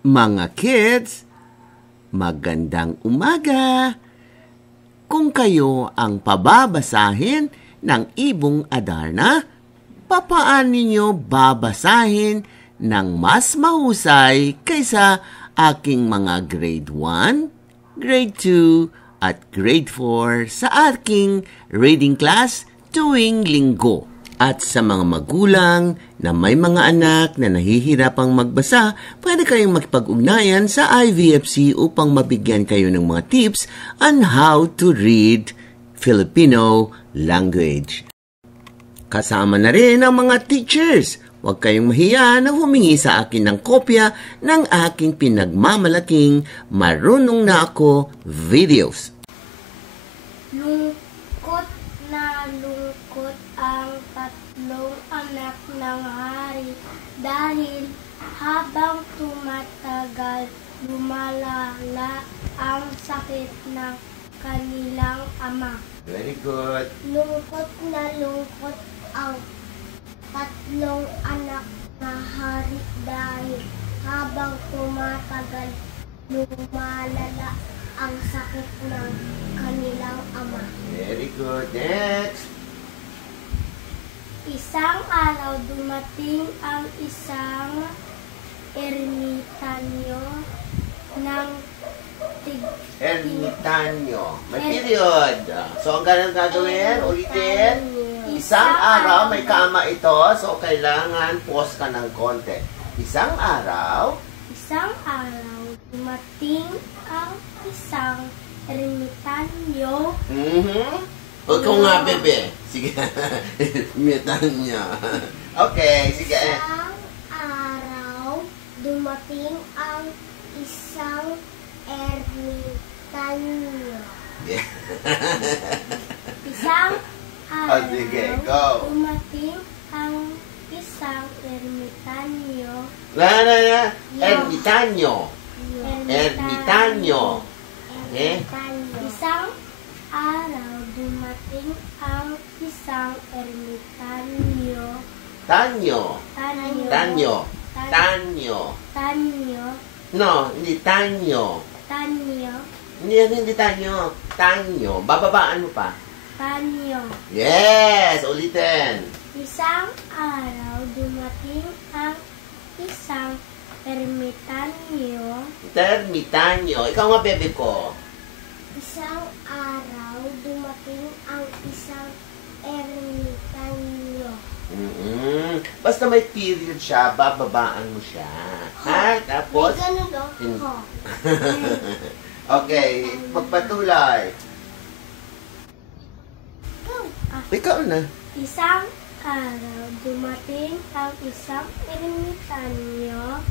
Mga kids, magandang umaga! Kung kayo ang pababasahin ng Ibong Adarna, papaano ninyo babasahin ng mas mahusay kaysa aking mga grade 1, grade 2, at grade 4 sa aking reading class tuwing linggo? At sa mga magulang na may mga anak na nahihirapang magbasa, pwede kayong makipag-ugnayan sa IVFC upang mabigyan kayo ng mga tips on how to read Filipino language. Kasama na rin ang mga teachers. Huwag kayong mahiya na humingi sa akin ng kopya ng aking pinagmamalaking Marunong Na Ako videos. Lungkot na lungkot ang tatlong anak ng hari dahil habang tumatagal, lumalala ang sakit ng kanilang ama. Very good. Lungkot na lungkot ang tatlong anak na hari dahil habang tumatagal, lumalala ang sakit ng kanilang ama. Very good. Next. Isang araw dumating ang isang ermitanyo ng Ermitanyo. May period. So, ang ganun gagawin, ulitin. Isang araw, may kama ito. So, kailangan pause ka ng konti. Isang araw, dumating ang isang ermitanyo. Huwag ko nga, bebe. Sige. Ermitanyo. Okay, sige. Isang araw, dumating ang isang ermitanyo. Isang araw, sige, go. dumating ang isang ermitanyo. Ermitanyo. Ermitanyo. Isang araw, dumating ang isang ermitanyo. Tanyo. No, hindi tanyo. Hindi tanyo. Tanyo. Bababaan mo pa. Tanyo. Yes! Ulitin. Isang araw, dumating ang isang ermitanyo. Ermitanyo. Ikaw nga, bebe ko. Isang araw, dumating ang isang ermitanyo. Basta may period siya, bababaan mo siya. Ha? Tapos? May ganun daw. Okay, magpatuloy. Ikaw na. Isang araw, dumating ang isang ermitanyo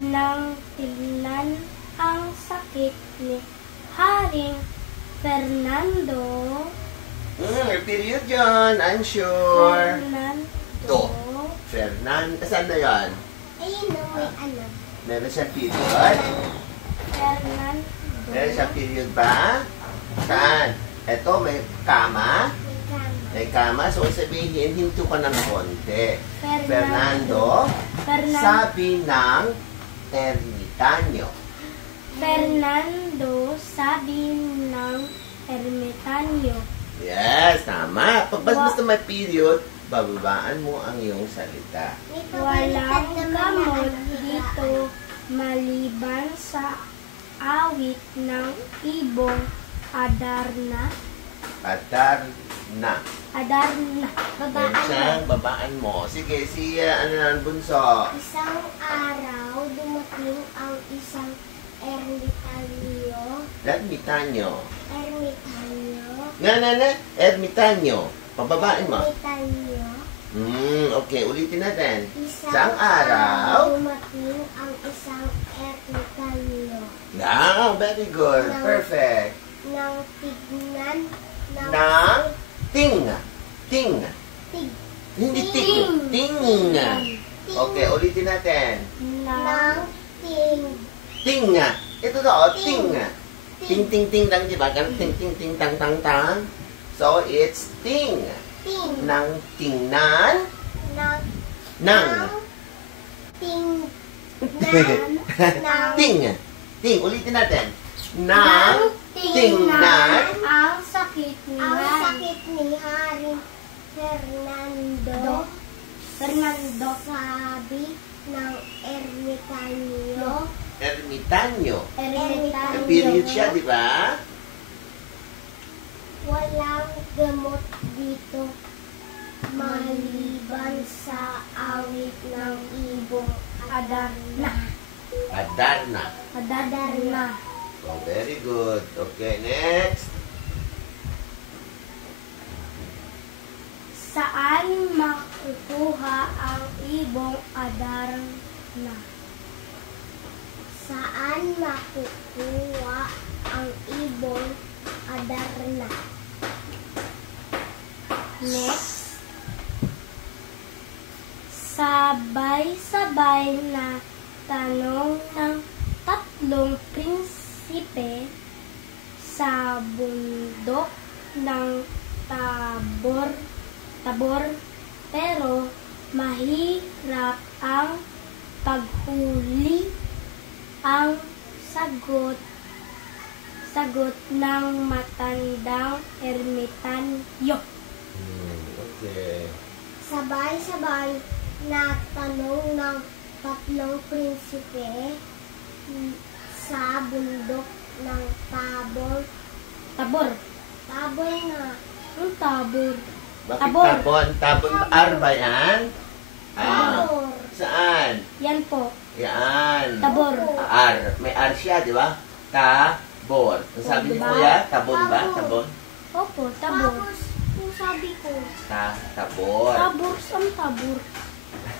nang tignan ang sakit ni Haring Fernando. May period yun, I'm sure. Fernando. Saan na yan? Ayun na, may ano. Meron siyang period? Fernando. Meron siyang period ba? Saan? Ito, may kama? May kama. So, sabihin, hinto ka ng konti. Fernando. Sabi ng ermitanyo. Fernando, sabi ng ermitanyo. Yes, tama. Pag basta may period, bababaan mo ang iyong salita. Walang gamot dito maliban sa awit ng ibong Adarna. Adarna. Babaan mo. Sige, ano na bunso? Isang araw, dumating ang isang ermitanyo. Ermitanyo. Ermitanyo. Ermitanyo. Pababain mo. Ermitanyo. Okay, ulitin natin. Isang araw, dumating ang isang ermitanyo. Wow, very good. Perfect. Nang tignan Ting. Hindi ting. Okay, ulitin natin. Ting. Ito daw, ting. Ting lang, di ba? Ting tang. So, it's ting. Nang tingnan. Nang. Ting. Ting, ulitin natin. Nang tingnan ang sakit ni Haring Fernando sabi ng ermitanyo. Ang period siya, di ba? Walang gamot dito maliban sa awit ng ibong Adarna. Oh, very good. Okay, next. Saan makukuha ang ibong Adarna? Saan makukuha ang ibong Adarna? Next. Sabay-sabay na tanong ng tatlong prinsipe sa bundok ng Tabor, pero mahirap ang paghuli. Ang sagot ng matandang ermitanyo. Okay. Sabay-sabay na tanong ng tatlong prinsipe sa bundok ng Tabor na. Ang Tabor. Bakit tabon? Tabon R ba yan? Tabor. Saan? Yan po. Yan. Tabor. R. May R siya, di ba? Tabor. Ang sabi ni Diba? Kuya, tabon ba? Tabon? Opo, Tabor. Yung sabi ko. Tabor.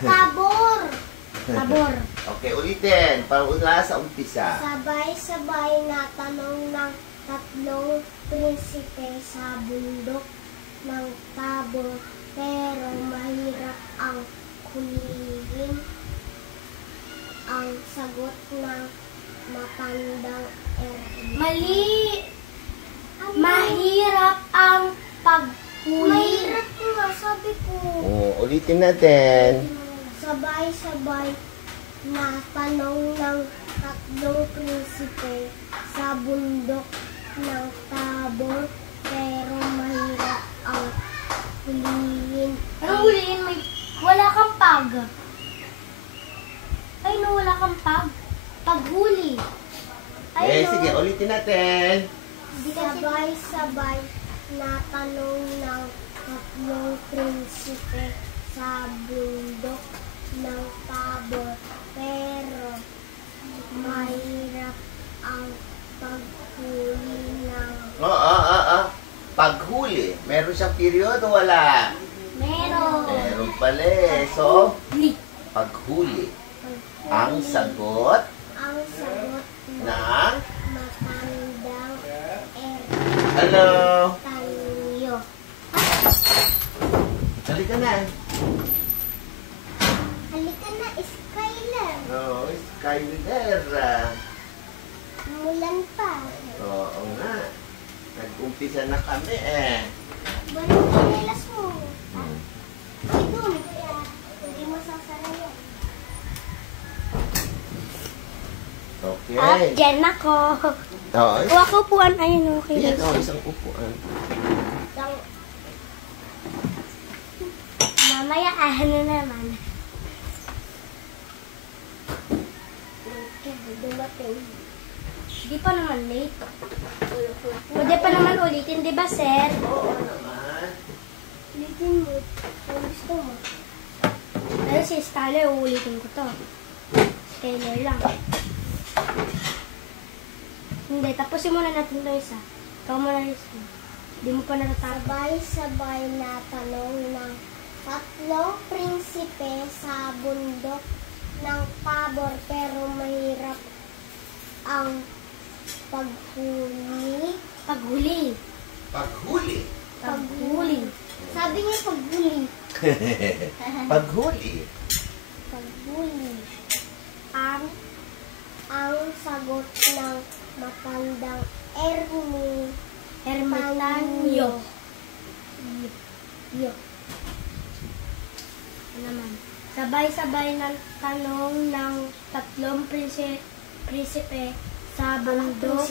Tabor. Tabor. Okay, ulitin. Paula sa umpisa. Sabay-sabay na tanong ng tatlong prinsipe sa bundok ng Tabor, pero mahirap ang hulihin. Ang sagot ng matandang ermitanyo. Mali! Mahirap ang paghuli. Mahirap nga, sabi ko. Oh, ulitin natin. Sabay-sabay na tanong ng tatlong prinsipe sa bundok ng Tabor, pero mahirap ang hulihin. Anong hulihin? Wala kang pag. Ay, no, wala kang pag. Paghuli. Ay, no. Sige, ulitin natin. Sabay-sabay na tanong ng tatlong prinsipe sa bundok ng Tabor, pero mahirap ang paghuli ng... Paghuli. Meron siyang period o wala? Meron. Meron pala eh. So, Paghuli. paghuli. Ang sagot Ang sagot ng ng... matandang Hello? ermitanyo. Halika na. Halika na, Skyler. Oh, Skyler. Mulan pa. Oo nga. Nag-umpisa na kami eh. Walang kanilas mo. Ay, doon. Hindi mo sasara yan. Okay. Diyan ako. Oo. Kuha ko upuan. Ayun, okay. Yan, isang upuan. Mamaya, ano naman. Dumating. Di pa naman late. Pwede pa naman ulitin, di ba, sir? Oo naman. Ulitin mo. Kung gusto mo. Pero si Skyler, uulitin ko to. Skyler lang. Hindi, tapusin muna natin ito isa. Ikaw muna isa. Di mo pa natatapos. Sabay-sabay na tanong ng tatlong prinsipe sa bundok ng Tabor, pero mahirap ang paghuli. Paghuli. Paghuli. Paghuli. Sabi niya paghuli. Paghuli. Paghuli. Ang sagot ng matandang ermitanyo. Yo. Ano naman? Sabay-sabay ng tanong ng tatlong prinsipe sa bundok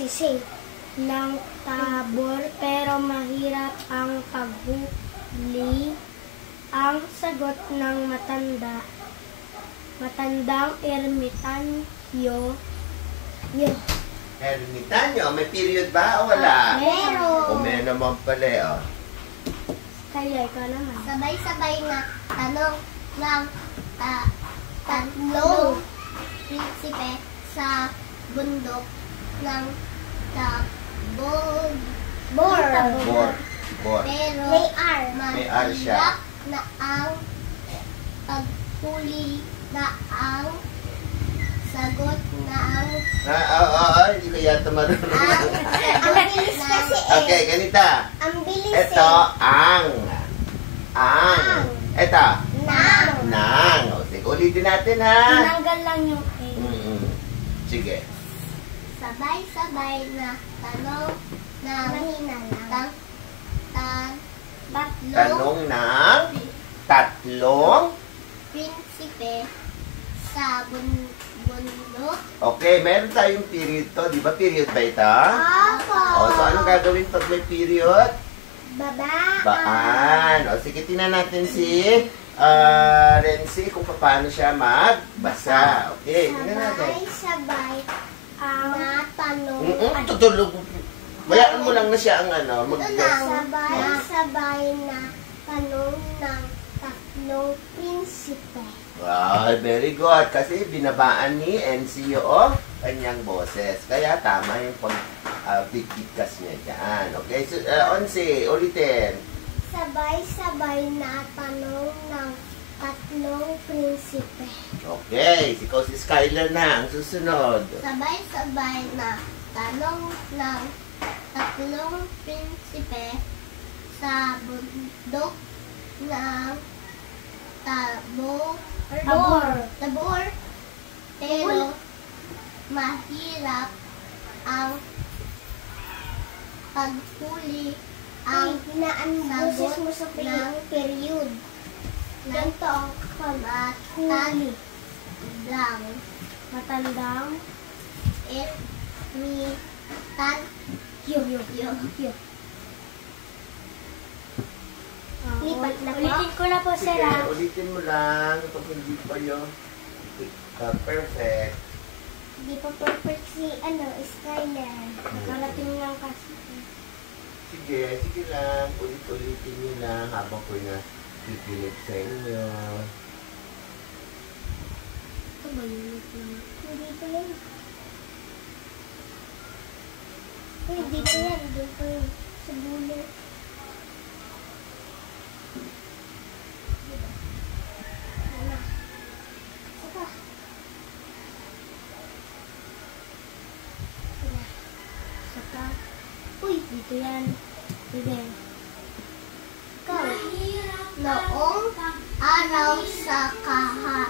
ng Tabor, pero mahirap ang paghuli. Ang sagot ng matandang ermitanyo. Ermitanyo, may period ba o wala? Meron. O may naman pala, oh. Kaya ikaw naman. Sabay-sabay na tanong ng tatlong prinsipe sa bundok ng Tabor. Bor. Pero May R siya. mahirap na ang paghuli na ang sagot ng Hindi ko yata marunong. ang bilis kasi Okay, ganito. Ang bilis Ito, ang. Ito, nang. O, sige, ulitin natin, ha? Tinanggal lang yung A. Sige. Sabay-sabay na tanong ng Tanong ng tatlong. prinsipe sa bundok. Okay, meron tayong period to. Di ba period ba ito? O, so anong gagawin pag may period? Baan. O, sige, tingnan natin si Renzi kung paano siya magbasa. Okay, tingnan natin. Sabay-sabay na tanong. Tutulog. Bayaan mo lang na siya ang Sabay-sabay na tanong ng tatlong prinsipe. Wow, very good. Kasi binabaan ni NC yung kanyang boses. Kaya tama yung pag-bigkas niya dyan. Okay, so, Onsi, ulitin. Sabay-sabay na tanong ng tatlong prinsipe. Okay, si Skylar na ang susunod. Sabay-sabay na tanong ng tatlong prinsipe sa bundok ng Tabor. Pero mahirap ang paghuli ang sagot ng period. Ganito ang matandang Lipat na po. Ulitin ko na po, Sige, sir. ulitin mo lang. Pag hindi pa yun. Perfect. Di pa perfect si Skyler. Nakarating lang kasi. Sige lang. Ulit-ulitin nyo lang habang ko na pipilit sa inyo. Ito ba yun? Hindi pa yan. Hindi pa yan. Doon pa yun. Sa bulo. Dito yan. Sige. Noong araw sa kaharian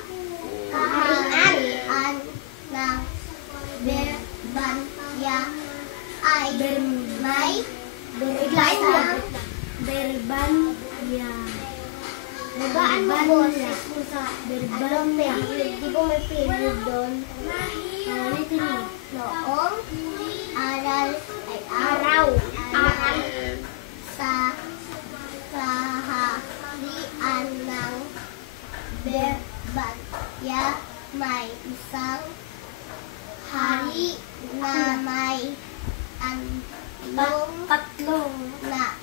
ng Berbanya ay may isang Berbanya. Babaan mo boses mo sa Berbanya. Di ba may period doon? Ulitin mo. Noong araw sa kaharian ng Berbanya may isang hari na may Tatlong. na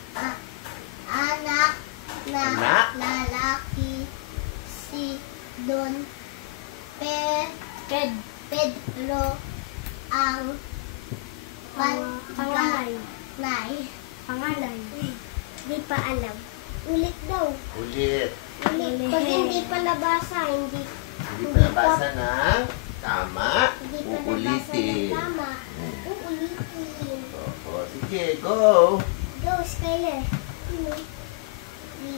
anak na lalaki, si Don Pedro ang Pangalay. panganay. Di pa alam. Ulit daw. Ulit. Pag hindi pa nabasa, hindi Hindi pa nabasa ng tama. Hindi pa nabasa Uulitin. ng tama. Uulitin. O, sige, go. Go, Skyler.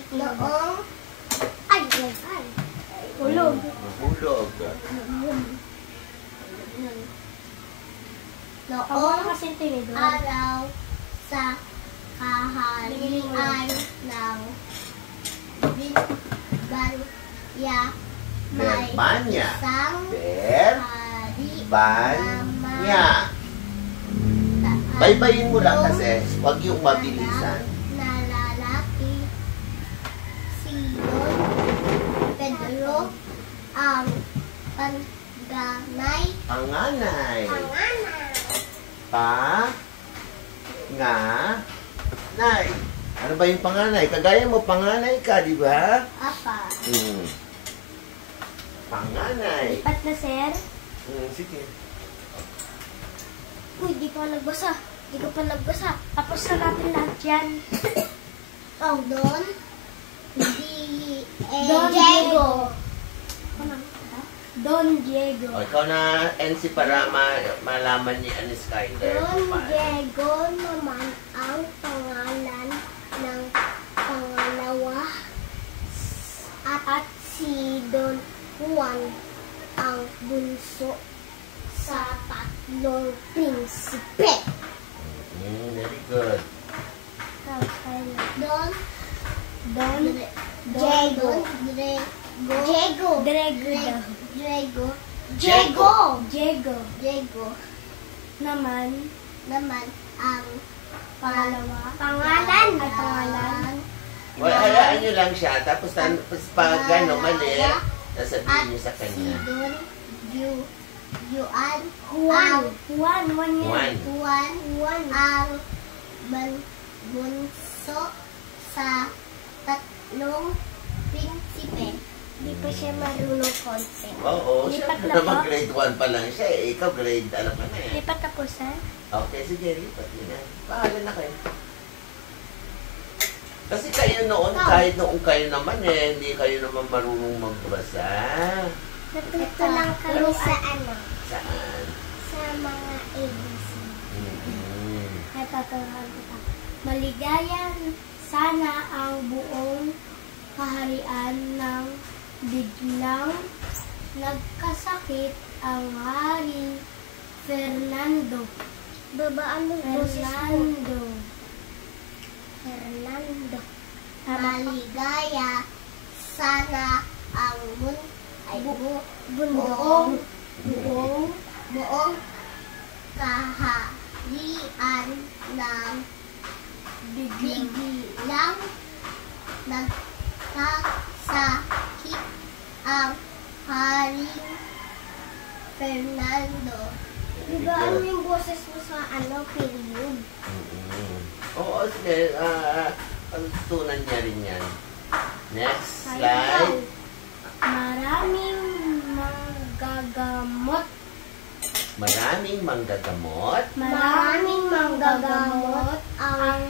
Noong... Ay! Hulog. Mahulog. Noong kasi tinidor. araw sa kaharian ng Berbanya Berbanya. isang Berbanya. Baybayin mo lang kasi. Huwag yung mabilisan. na lalaki. Simon Pedro ang panganay. Panganay. Panganay. Panganay. Ano ba yung panganay? Kagaya mo, panganay ka, di ba? Apa. Panganay. Lipat na, sir. Sige. Uy, di pa nagbasa. Di ko pa nagbasa. Tapos na natin lahat yan. Don Don Diego. Don Diego. O, ikaw na, NC, para malaman ni Anis Skyler. Don Diego naman ang pangalan ng pangalawa at si Don Juan ang bunso sa tatlong prinsipe. Very good. Don Don Diego. Diego. Diego. Diego. Diego. Diego. Diego Naman naman ang pangalawa. pangalan. Ay, pangalan. Well, hayaan nyo lang siya. Tapos pag ano, mali, sasabihin nyo sa Si kanya. Don Juan Juan. ang Juan. Juan yan. Juan ang bunso sa tatlong prinsipe. Di pa siya marunong konti. Oo, Lipat syempre na naman po. grade 1 pa lang siya. Ikaw grade, alam ka na eh. Lipat na po, sir. Okay, sige, lipat yun na. Bahala na kayo. Kasi kayo noon, kahit noong kayo naman eh, hindi kayo naman marunong magbasa. Ito lang kami sa ano, Saan? sa mga ABC. Ay, tatawahan kita. Maligaya sana ang buong kaharian ng biglang nagkasakit ang Hari Fernando. Babaan mo boses mo. Fernando. Maligaya sana ang buong kaharian ng biglang nagkasakit ang Haring Fernando. Diba ano yung boses mo sa ano, period? Oo, sige. Pagtutunan niya rin yan. Next slide. Maraming manggagamot. Maraming manggagamot. Maraming manggagamot ang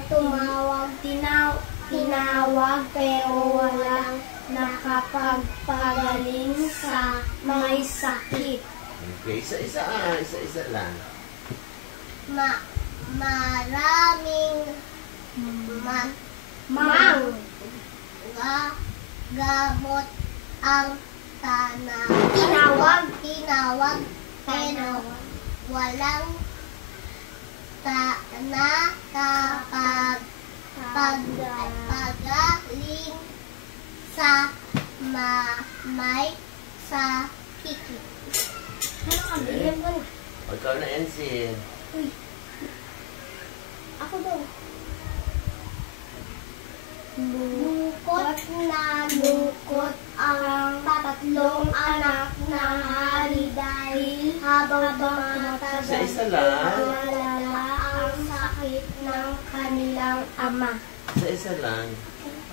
tinawag pero walang nakapagpagaling sa may sakit. Okay, isa-isa lang. Maraming gamot ang tinawag pero walang nakapagpagaling sa may sakit. Ano ang bilhin mo? O, ikaw na, NC. Ako daw. Lungkot na lungkot ang tatlong anak na hari dahil habang tumatagal Isa-isa lang. Malala ang sakit ng kanilang ama. Isa-isa lang.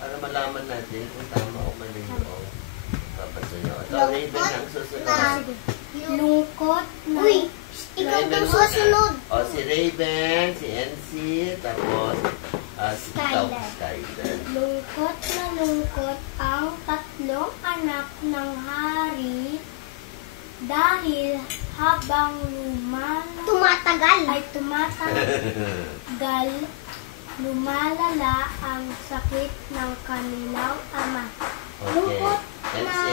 Para malaman natin kung tama o mali yung papasunod. Ito, Raven ang susunod. Lungkot na Uy! Ikaw daw susunod. O, si Raven, si NC, tapos si ikaw, Skyler. Lungkot na lungkot ang tatlong anak ng hari dahil habang Tumatagal. tumatagal, lumalala ang sakit ng kanilang ama. Okay. NC.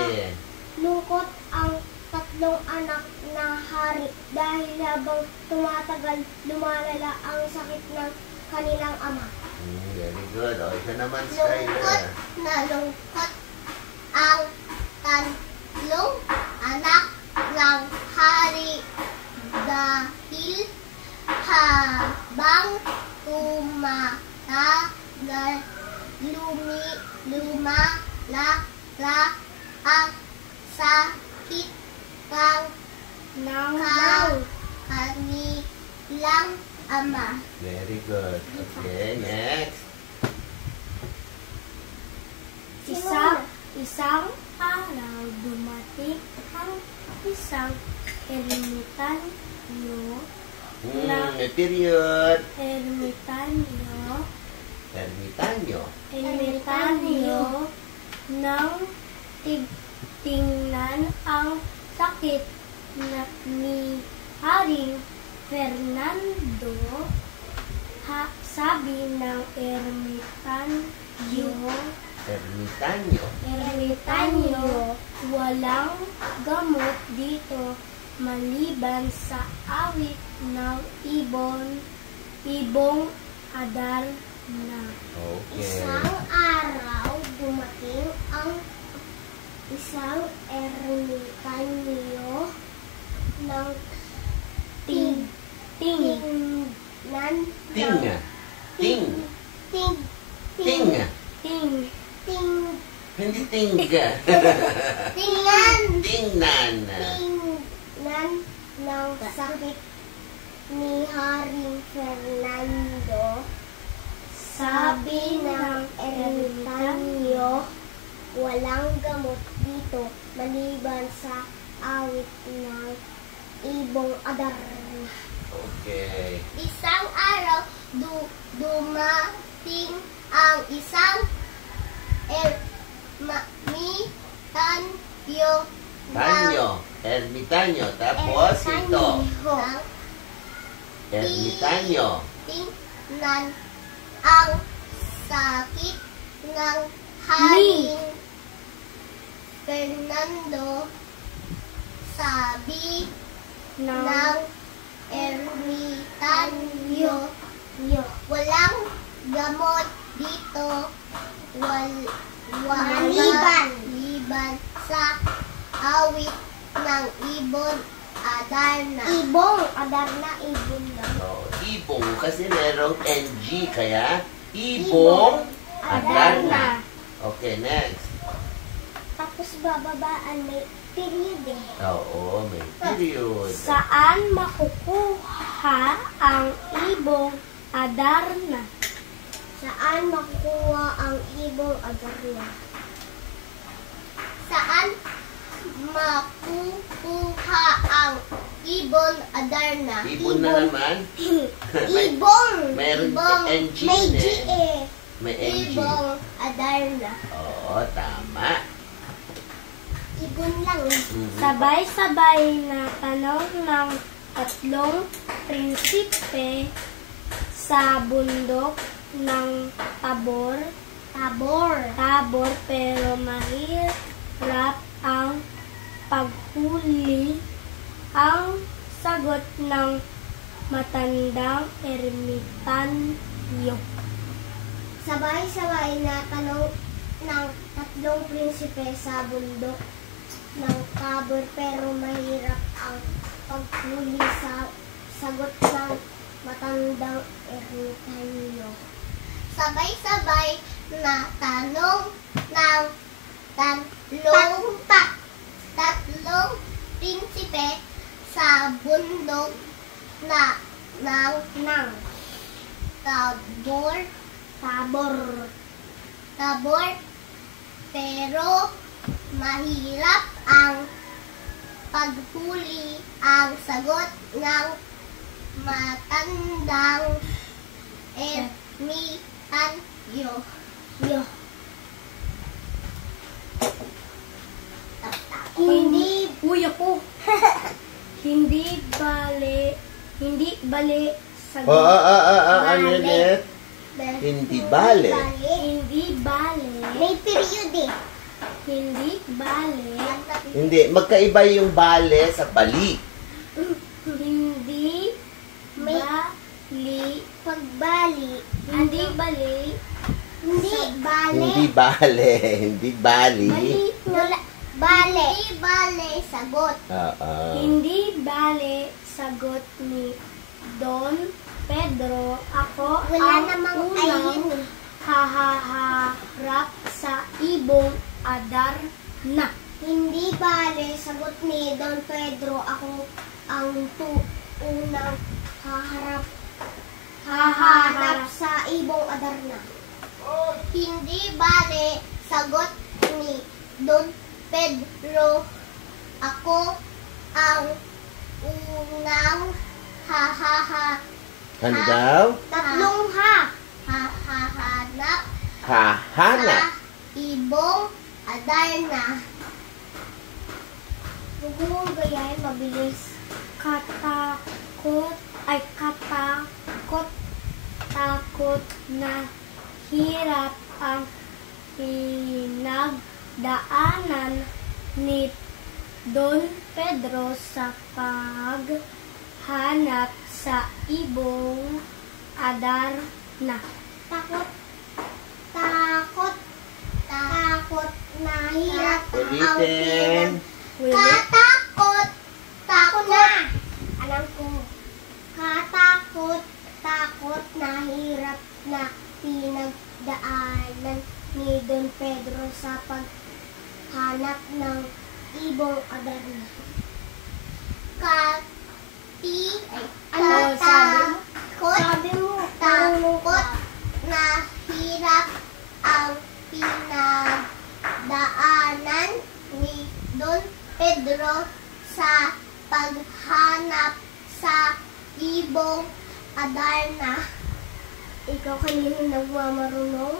Lungkot ang tatlong anak na hari dahil habang tumatagal, lumalala ang sakit ng kanilang ama. Very good. O, ito naman, Lungkot Skyler. na lungkot ang tatlong tatlong anak ng hari dahil habang tumatagal lumalala ang sakit ng kanilang ama. Very good. Okay, next. Isang araw dumating ang isang ermitanyo Period. ermitanyo nang tingnan ang sakit ni Haring Fernando. Sabi ng ermitanyo, walang gamot dito maliban sa awit ng ibong Adarna. Okay. Isang araw dumating ang isang ermitanyo ng tingnan Hindi tingga. Tingnan. ng sakit ni Haring Fernando. Sabi ng ermitanyo, walang gamot dito maliban sa awit ng ibong Adarna. Okay. Isang araw dumating ang isang Ermitanyo. Tapos ito. Ermitanyo. Tingnan ang sakit ng Haring Fernando. Sabi ng ermitanyo, walang gamot dito maliban sa awit ng ibon Adarna. Ibon lang. Oh, ibong kasi merong NG kaya ibong Adarna. Okay, next. Tapos bababaan may period eh. Oo, may period. Saan makukuha ang ibong Adarna? Saan makukuha ang ibong Adarna? Saan makukuha ang ibon Adarna? Ibon na naman. Ibong. Meron Ibong. NG May na G eh. eh. May NG. Ibong Adarna. Oo, tama. Ibon lang eh. Sabay-sabay na tanong ng tatlong prinsipe sa bundok ng Tabor, pero mahirap ang paghuli. Ang sagot ng matandang ermitanyo. Sabay-sabay na tanong ng tatlong prinsipe sa bundok ng Tabor, pero mahirap ang paghuli. Sa sagot ng matandang ermitanyo. Sabay-sabay na tanong ng tatlong prinsipe sa bundok ng Tabor, pero mahirap ang paghuli. Ang sagot ng matandang ermitanyo. Hindi bale sagot. Ano ulit? Hindi bale. Hindi bale. May period eh. Hindi bale. Hindi, magkaiba yung bale sa bali. Hindi May bali. pagbali. Hindi bali. Hindi bale. Hindi bale. Hindi bali. Wala. bale. Hindi bale, sagot. Hindi bale, sagot ni Don Pedro. Ako Wala ang namang unang ayun eh. hahaharap sa ibong Adarna. Hindi bale, sagot ni Don Pedro. Ako ang unang haharap sa ibong Adarna. Hindi bale, sagot ni Don Pedro. Ako ang unang hahaharap. Ano daw? Tatlong hahanap Hahanap. sa ibong Adarna. Huwag mong gayahin, mabilis. Katakot na hirap ang pinagdaanan ni Don Pedro sa paghanap sa ibong Adarna. Takot na hirap ang Ulitin. Katakot na. Alam ko. Takot na hirap na pinagdaanan ni Don Pedro sa paghanap ng ibong Adarna. Sabi mo? Takot na hirap ang pinagdaanan ni Don Pedro sa paghanap sa ibong Adarna. Ikaw kanina nagmamarunong?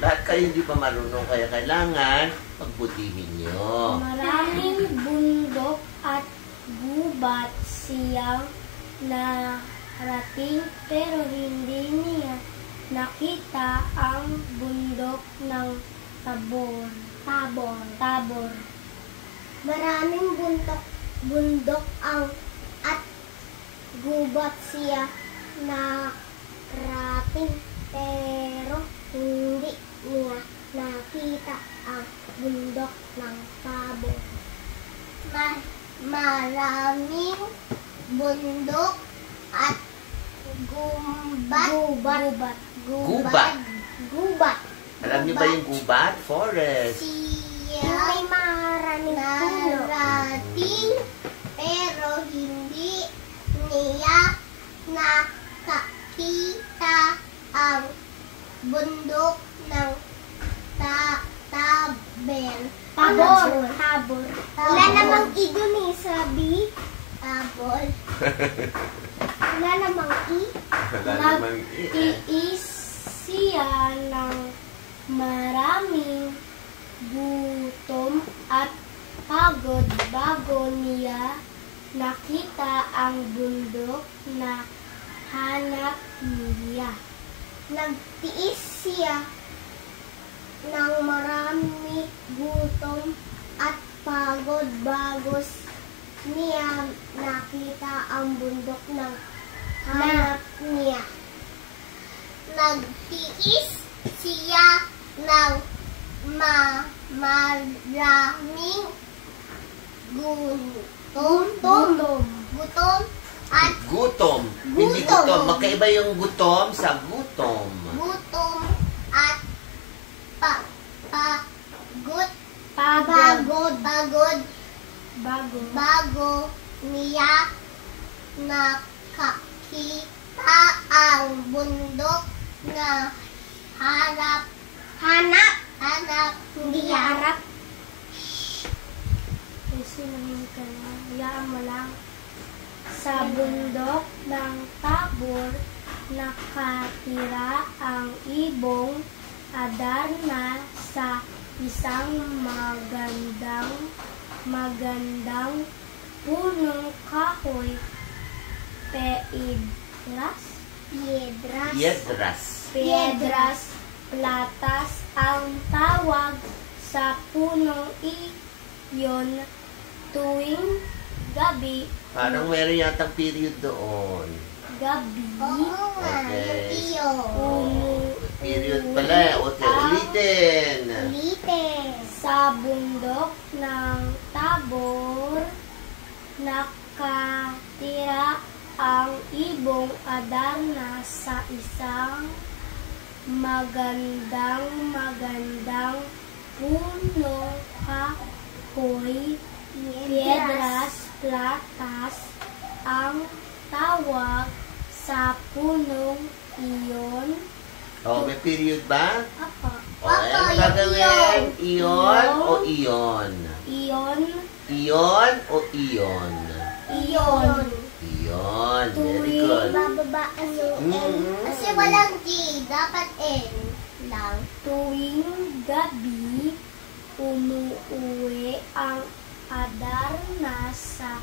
Lahat kayo hindi pa marunong, kaya kailangan pagbutihin nyo. Maraming bundok at gubat siyang narating pero hindi niya nakita ang bundok ng Tabor. Maraming bundok at gubat siya narating pero hindi niya nakita ang bundok ng Tabor. Maraming bundok at gubat. Alam niyo ba yung gubat? Forest. May maraming narating pero hindi niya nakakita ang bundok ng Tabor. Wala namang idun eh, sabi. Tabor. Wala namang i. Nagtiis siya ng maraming gutom at pagod bago niya nakita ang bundok na hanap niya. Nagtiis siya ng marami gutom at pagod bago niya nakita ang bundok ng hanap niya. Nagtiis siya ng maraming gutom at Gutom. Hindi gutom. Magkaiba yung gutom sa gutom. pagod bago niya nakakita ang bundok na hanap niya. Kasi naman ka na, hayaan mo lang. Sa bundok ng Tabor, nakatira ang ibong Adarna sa isang magandang punong kahoy. Piedras platas ang tawag sa punong iyon. Tuwing gabi, Parang meron yatang period doon. Okay. Iyo. Period pala. Okay, ulitin. Ulitin. Sa Sa bundok ng Tabor, nakatira ang ibong Adarna sa isang magandang punong kahoy, piedras platas ang tawag sa punong iyon. Oh, may period ba? Apa? O, ano gagawin? Iyon o iyon? Iyon. Iyon o iyon? Iyon. Iyon. Very good. Bababaan yung N. Mm. Kasi walang G. Dapat N lang. Tuwing gabi, umuwi ang Adarna sa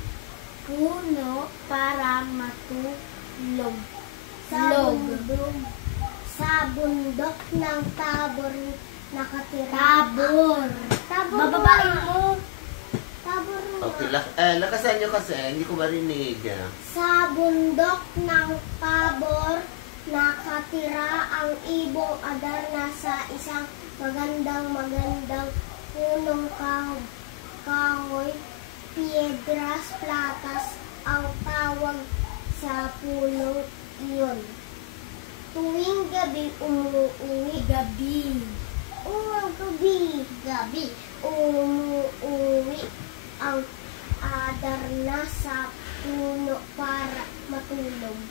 puno para matulog. Sa bundok ng Tabor nakatira. Tabor. Bababain mo. Tabor. Okay, lakasan nyo kasi, hindi ko marinig. Sa bundok ng Tabor nakatira ang ibong Adarna sa isang magandang punong kahoy, piedras platas ang tawag sa punong iyon. Tuwing gabi umuwi. Gabi. Umuwi ang Adarna sa puno para matulog.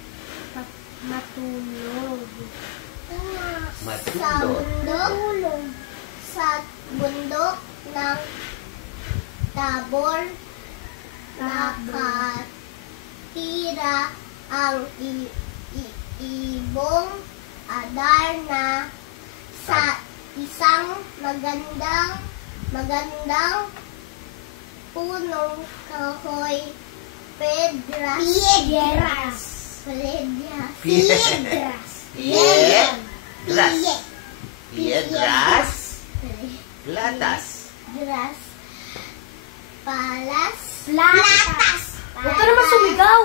Sa bundok ng Tabor nakatira ang ibong Adarna sa isang magandang punong kahoy, piedras Platas. Platas. Huwag ka naman sumigaw.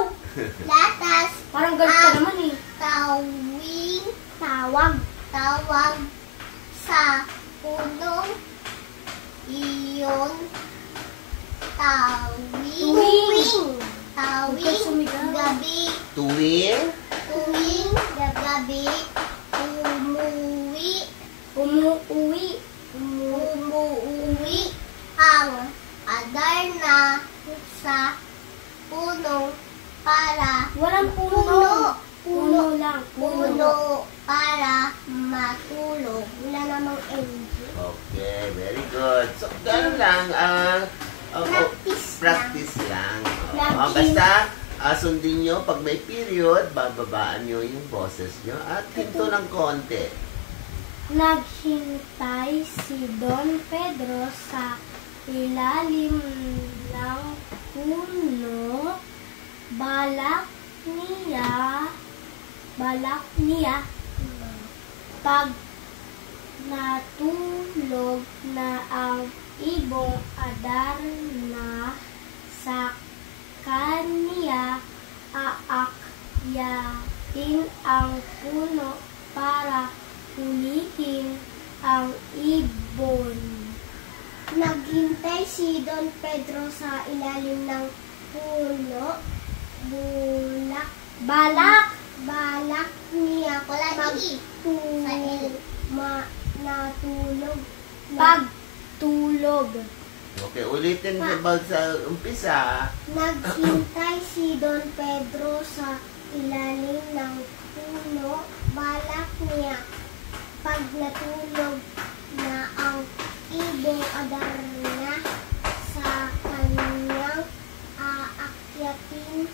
Platas. Parang galit ka naman eh. Tawag sa punong iyon. Huwag ka sumigaw. Gabi. Tuwing Gabi. Umuwi ang Adarna sa puno para Walang puno. Puno lang. para matulog. Wala namang energy. Okay, very good. So, gano'n lang. Practice lang. Basta, sundin nyo, pag may period, bababaan nyo yung boses nyo at hinto ng konti. Naghintay si Don Pedro sa ilalim ng puno. Balak niya pag natulog na ang ibong Adarna sa kaniya, aakyatin ang puno para hulihin ang ibon. Naghintay si Don Pedro sa ilalim ng puno. Balak niya Pagtulog. Okay, ulitin sa umpisa. Naghintay si Don Pedro sa ilalim ng puno. Balak niya pag natulog na ang ibong Adarna sa kanyang aakyatin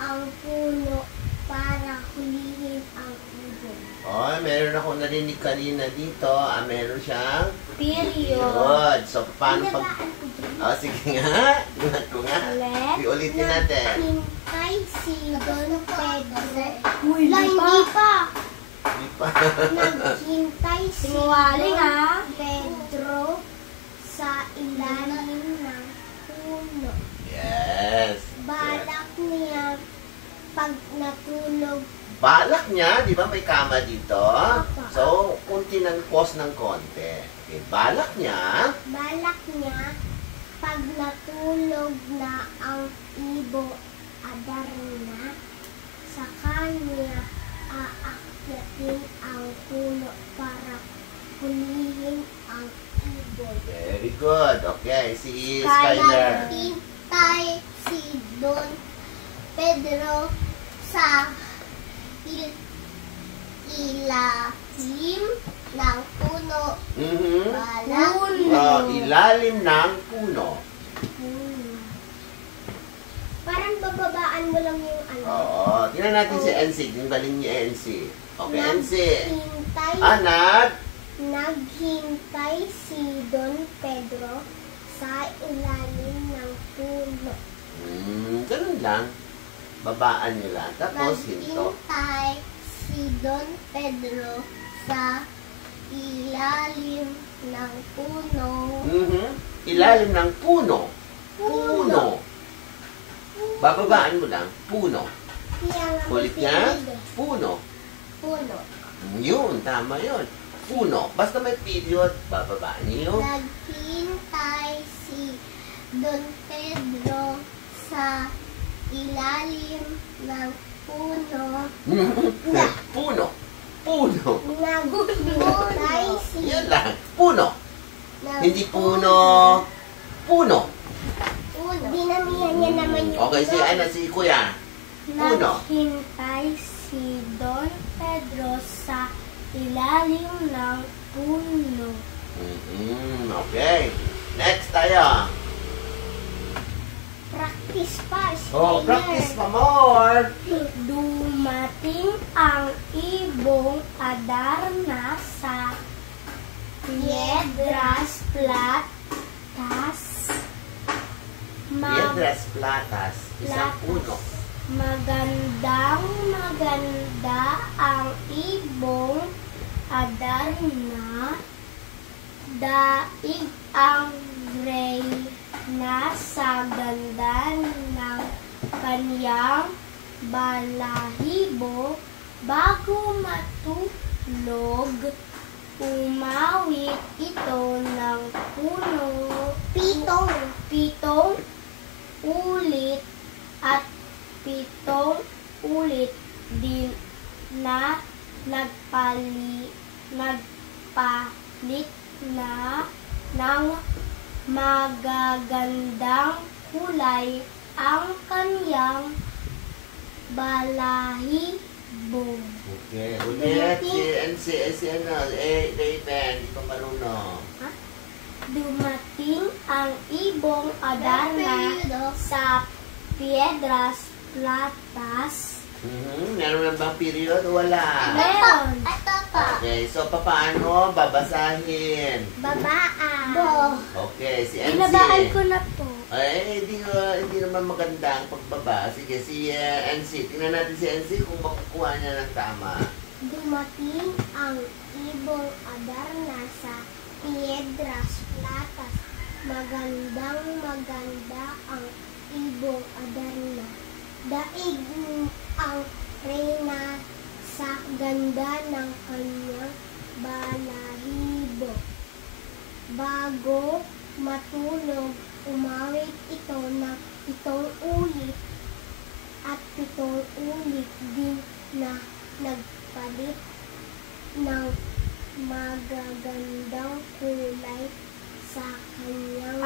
ang puno para hulihin ang ibon. Oh, meron ako narinig kanina dito. Meron siyang Period. good. So, paano pag... Pinagaan ko dyan. Oh, sige nga. Ingat ko nga. Ulit. Iulitin natin. Naghintay si Don Pedro. Uy, Hindi pa. Hindi pa. Naghintay si Sinungaling, Don ha? Pedro sa ilalim ng puno. Yes. Balak niya pag natulog. Balak niya, di ba may kama dito? Opo. So, kunti ng pause ng konti. Okay, balak niya. Balak niya, pag natulog na ang ibong Adarna, sa kanya aakyatin ang puno para hulihin ang ibon. Very good. Okay, si Skyler. Hintay si Don Pedro sa ilalim ng puno. Ilalim ng puno. Parang bababaan mo lang yung ano. Oo. Tingnan natin si NC. Yung galing ni NC. Okay, NC. Naghintay, naghintay si Don Pedro sa ilalim ng puno. Ganun lang. Babaan nyo lang. Tapos hinto. Naghintay si Don Pedro sa ilalim ng puno. Ilalim ng puno. Puno. Bababaan mo lang. Puno. Ulit niya. Puno. Puno. Yun. Tama yun. Puno. Basta may period, bababaan niyo. Naghintay si Don Pedro sa ilalim ng puno. Puno. Puno. Naghintay si... Yan lang. Puno. Hindi puno. Puno. Dinamihan niya naman yung... Okay, si Kuya. Puno. Naghintay si Don Pedro sa ilalim ng puno. Okay. Next tayo. Practice pa. Oh, practice pa more. Dumating ang ibong Adarna sa Piedras Platas. Piedras Platas. Isang puno. Maganda ang ibong Adarna. Daig ang reyna sa ganda ng kanyang balahibo. Bago matulog, umawit ito ng puno. Pitong ulit at pitong ulit din na nagpalit na ng magagandang kulay ang kanyang balahibo. Okay. Ulit si Raven. Hindi pa marunong. Dumating ang ibong Adarna sa Piedras Platas. Meron na bang period? Wala. Meron. Okay, so paano babasahin? Babaan. Okay, si NC. Binabaan ko na po. Ay, hindi naman maganda ang pagbaba. Sige, si NC. Tingnan natin si NC kung makukuha niya ng tama. Dumating ang ibong Adarna sa Piedras Platas. Maganda ang ibong Adarna. Daig ang reyna sa ganda ng kanyang balahibo. Bago matulog, umawit ito ng pitong ulit at pitong ulit din na nagpalit ng magagandang kulay sa kanyang...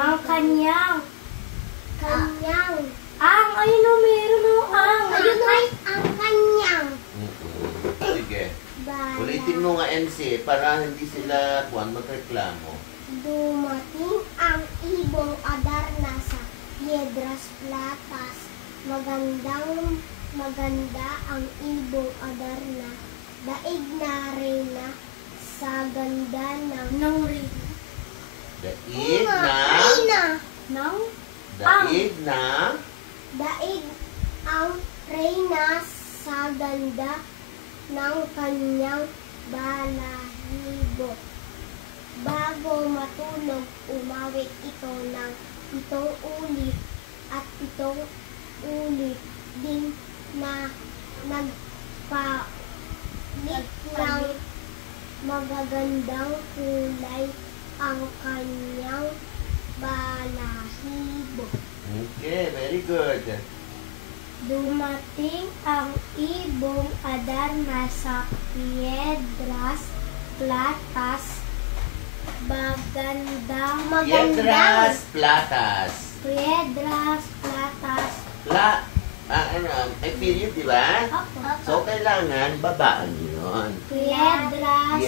Ayun o, meron o, Ayun ay ang kanyang Sige. bala. Ulitin mo nga NC para hindi sila magreklamo. Dumating ang ibong Adarna sa Piedras Platas. Maganda ang ibong Adarna. Daig na reyna sa ganda ng reyna. Daig ang reyna sa ganda ng kanyang balahibo. Bago matulog, umawit ito ng pitong ulit at pitong ulit din na nagpalit ng magagandang kulay ang kanyang balahibo. Okay, very good. Dumating ang ibong Adarna sa Piedras Platas. Piedras Platas. Piedras Platas. May period, di ba? Opo. So, kailangan babaan yun. Piedras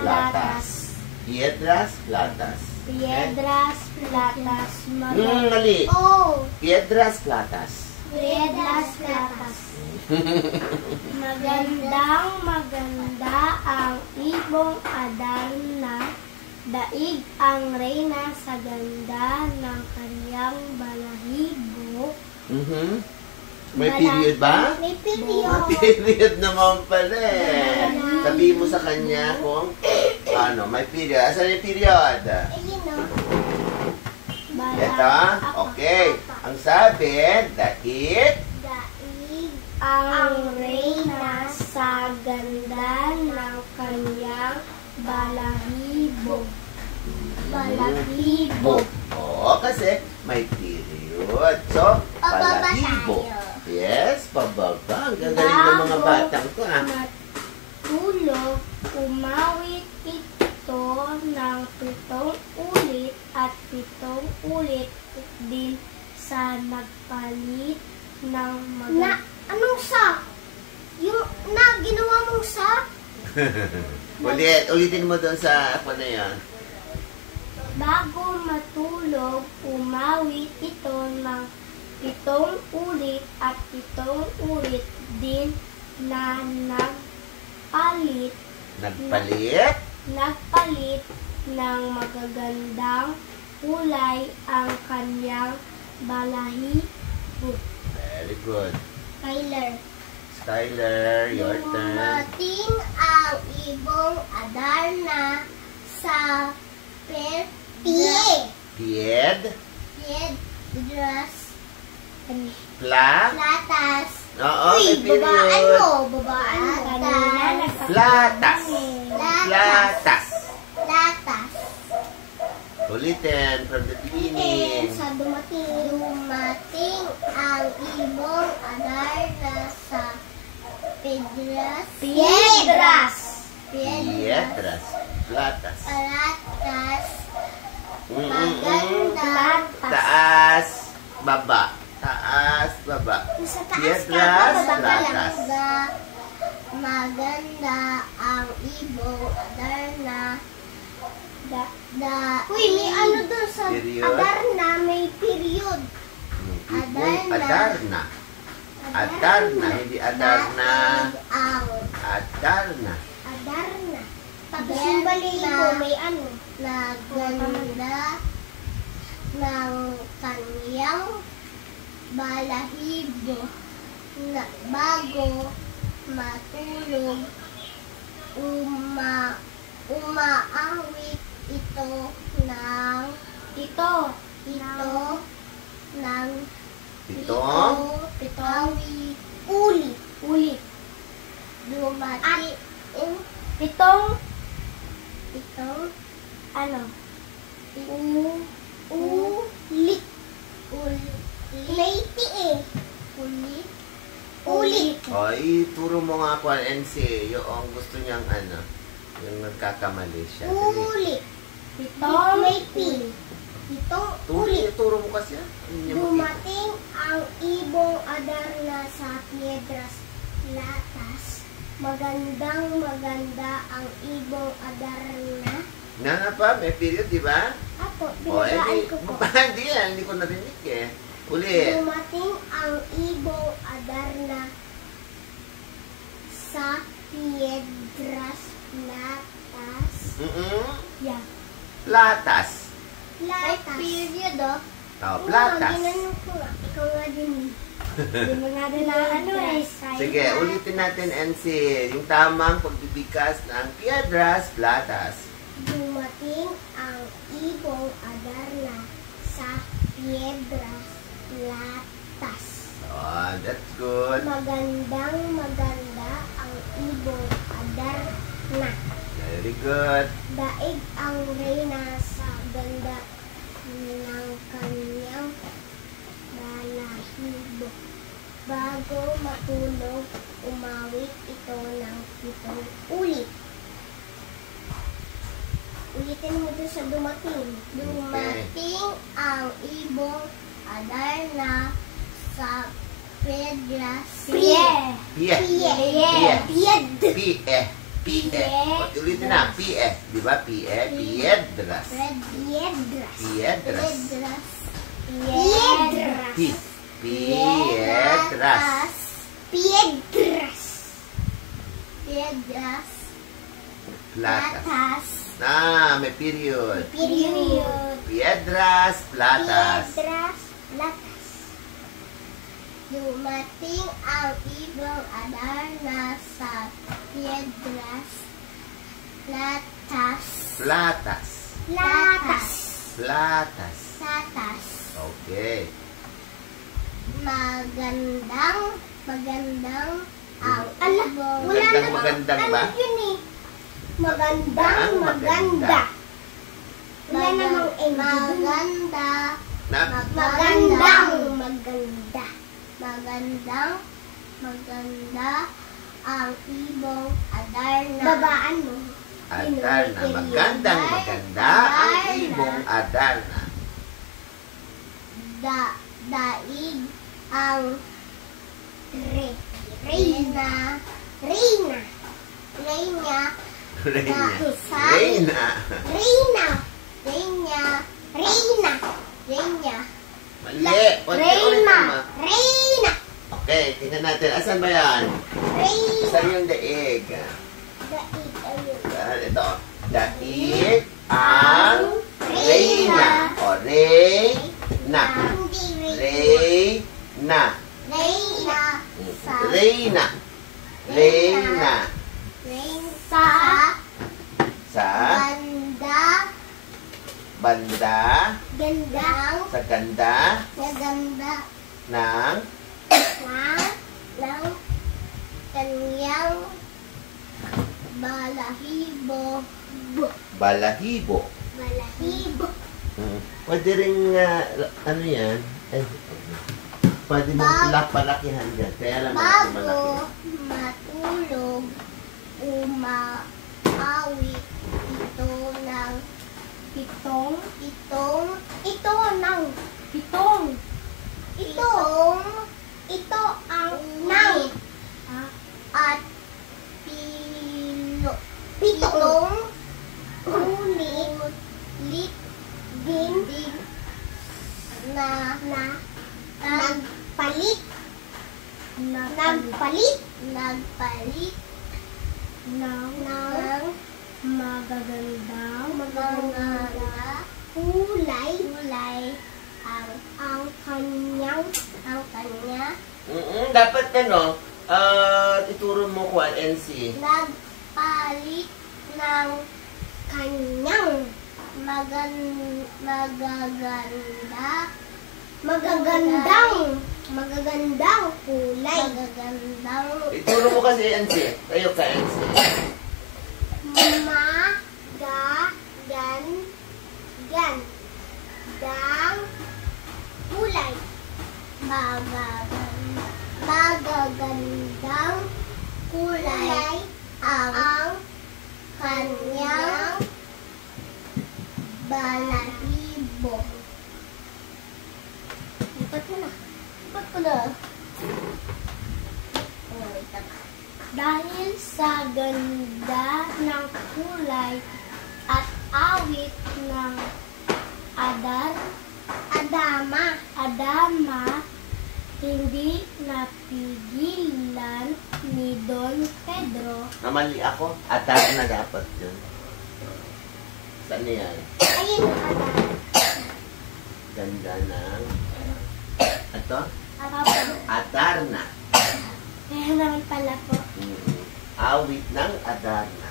Platas. Piedras Platas. Piedras Platas. Mali. Oh! Piedras Platas. Piedras Platas. Maganda ang ibong Adarna. Daig ang reyna sa ganda ng kanyang balahibo. May period ba? May period. Period naman pala eh. Sabihin mo sa kanya kung may period. Asan yung period? Ayun o. Ito? Okay. Ang sabi, daig Daig ang reyna sa ganda ng kanyang balahibo. Balahibo. Oo, kasi may period. So, Pababa balahibo. tayo. Yes, pababa. Ang gagaling ng mga batang to Matulog, umawit ito ng 7 ulit at 7 ulit din sa nagpalit ng Anong sa? Yung ginawa mong sa? Ulitin mo doon sa ako na yan. Bago matulog, umawit ito ng 7 ulit at 7 ulit din na nagpalit ng magagandang kulay ang kanyang balahibo. Very good. Skyler, your turn. Dumating ang ibong Adarna sa Piedras Platas. Oo, Uy, may period. babaan mo. Platas. Platas. Ulitin from the beginning. Sa dumating ang ibong Adarna sa Piedras Piedras. Platas. Maganda. Taas, baba. Taas, baba. Sa taas Piedras, ka, bababa Platas. lang. Maganda ang ibong Adarna. Uy, may ano doon sa Period. Adarna, may period. Adarna. Adarna, hindi Adarna. Adarna. Tapos yung balibo, may ano. Naganda ng kanyang balahibo na bago matulog, umaawit ito ng ulit. Dumating Pitong ulit. Late eh. Ulit. Ituro mo nga ako ang NC. Yung gusto niyang yung nagkakamali siya. Ulit. Pitong May pin. Itong ulit. Ituro mo kasi. Hindi niya makita. Dumating ang ibong Adarna sa Piedras Platas. Maganda ang ibong Adarna. Pa, may period, di ba? Apo, binagaan ko po. Hindi yan, hindi ko narinig eh. Ulit. Dumating ang ibong Adarna sa Piedras Platas. Yeah. Platas. Period, oh. Platas. Ginanong ko nga. Ikaw nga din. Hindi mo nga din Sige, ulitin natin NC. Yung tamang pagbibigkas ng Piedras Platas. Dumating ang ibong Adarna sa Piedras Platas. That's good. Maganda ang ibong Adarna. Very Very good. Daig ang reyna sa ganda ng kanyang balahibo. Bago matulog, umawit ito ng 7 ulit. Ulitin mo doon sa dumating. Dumating ang ibong Adarna sa Piedras. Pie. Pie. Ulitin na. Pie. Di ba? Pie. Piedras. Piedras. Piedras. Piedras. Piedras. Piedras. Piedras. Platas. Platas. May period. Period. Piedras, platas. Piedras. Platas. Dumating ang ibong Adarna sa Piedras. Platas. Platas. Platas. Platas. Platas. Okay. Magandang ang Ala, ibong. magandang ba? Ano yun eh? Magandang maganda. Wala namang maganda. Magandang maganda. Maganda ang ibong Adarna. Babaan mo. Adarna. Magandang maganda ang ibong Adarna. Daig ang Reyna. Reyna. Reyna. Reyna. Mali. Reyna. Okay, tingnan natin. Asan ba yan? Reyna. Saan yung daig? Daig ayun. Ito. Daig ang Reyna. O, Reyna. Reyna. Reyna. Reyna. Reyna. Sa banda. Gandang. Sa ganda Maganda. ng ng kanyang balahibo. balahibo. Balahibo. Pwede rin, ano yan? Pwede mo palakihan dyan. Kaya lang malaki. Bago matulog, umaawit ito ng ito ang nang at pitong ulit din na nagpalit ng magagandang kulay ang kanya Dapat ituro mo ko ang NC. nagpalit ng kanyang magagandang kulay. Ituro mo kasi NC. Tayo ka NC. Magagandang kulay. Magagandang kulay ang kanyang balahibo. Lipat ko na. Dahil sa ganda ng kulay at awit ng Adama, hindi napigilan ni Don Pedro. Namali ako. Atar na dapat yun. Saan yan? Ayun ang Adama. Ganda ng... Ito? Apo. Adarna. Kaya naman pala po. Awit ng Adarna.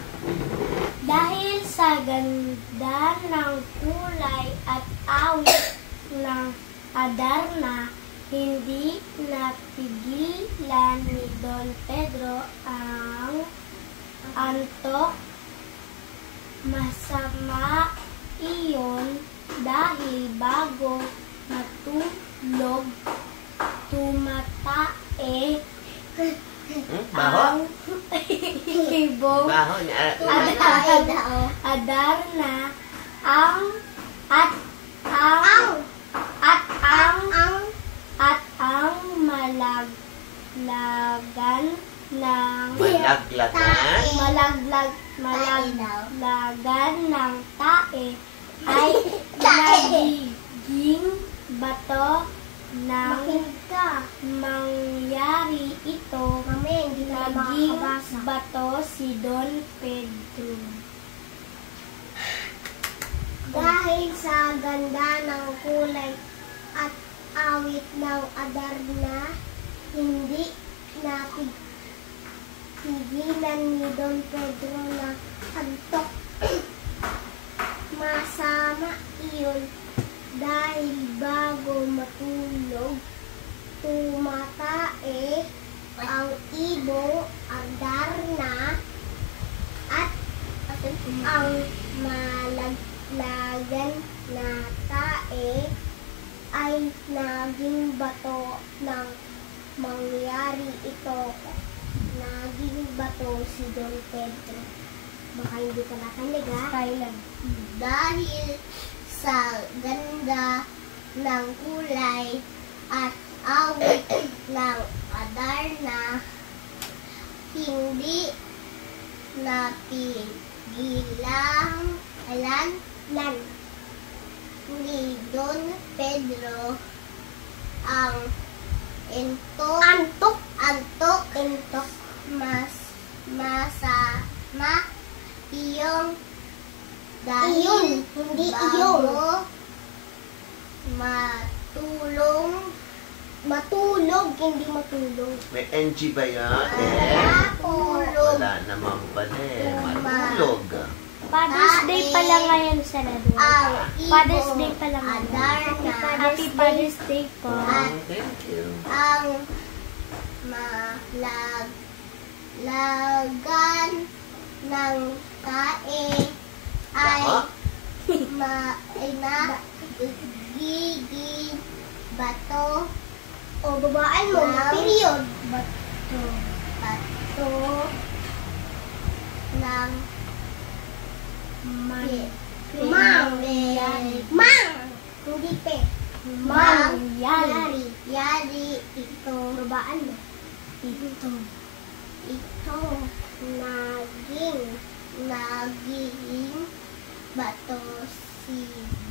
Dahil sa ganda ng kulay at awit ng Adarna, hindi napigilan ni Don Pedro ang antok Masama iyon dahil bago matulog, tumatae Baho? ang ibong Baho niya. Adarna ang at ang malaglagan ng malaglagan ng tae ay nagiging bato ng mangyari ito. Naging bato si Don Pedro. Dahil sa ganda ng kulay at awit ng Adarna, hindi napigilan ni Don Pedro na antok. Masama iyon dahil bago matulog, tumatae ang ibong Adarna at ang malaglagan na tae ay naging bato ng mangyari ito. Naging bato si Don Pedro. Baka hindi ka nakanig, ha? Thailand. Dahil sa ganda ng kulay at awit ng Adarna, hindi napigilan ni Don Pedro ang antok masama iyong dahil hindi iyong matulog, hindi matulog. May NG ba yan? Matulog. Wala naman pala eh. Matulog. Father's Day pala ngayon sa Lado. Father's Day pala ngayon. Adarna. Happy Father's Day po. Thank you. Ang malaglagan ng tae ay nagiging bato o babaan mo na period. Bato ng yari ito. Babaan mo. Ito naging bato si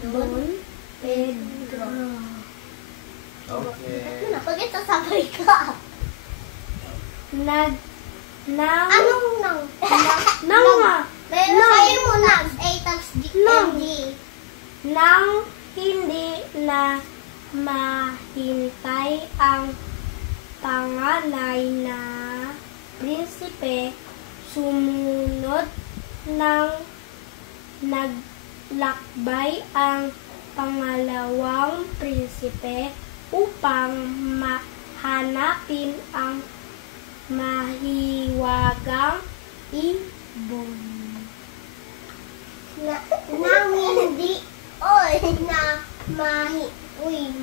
Don Pedro. Okay. Bakit sasabay ka? Anong nang? Nang nga. Pero kayo mo nang. A tags D. Nang hindi na mahintay ang panganay na prinsipe, sumunod ng naglakbay ang pangalawang prinsipe upang hanapin ang mahiwagang ibon.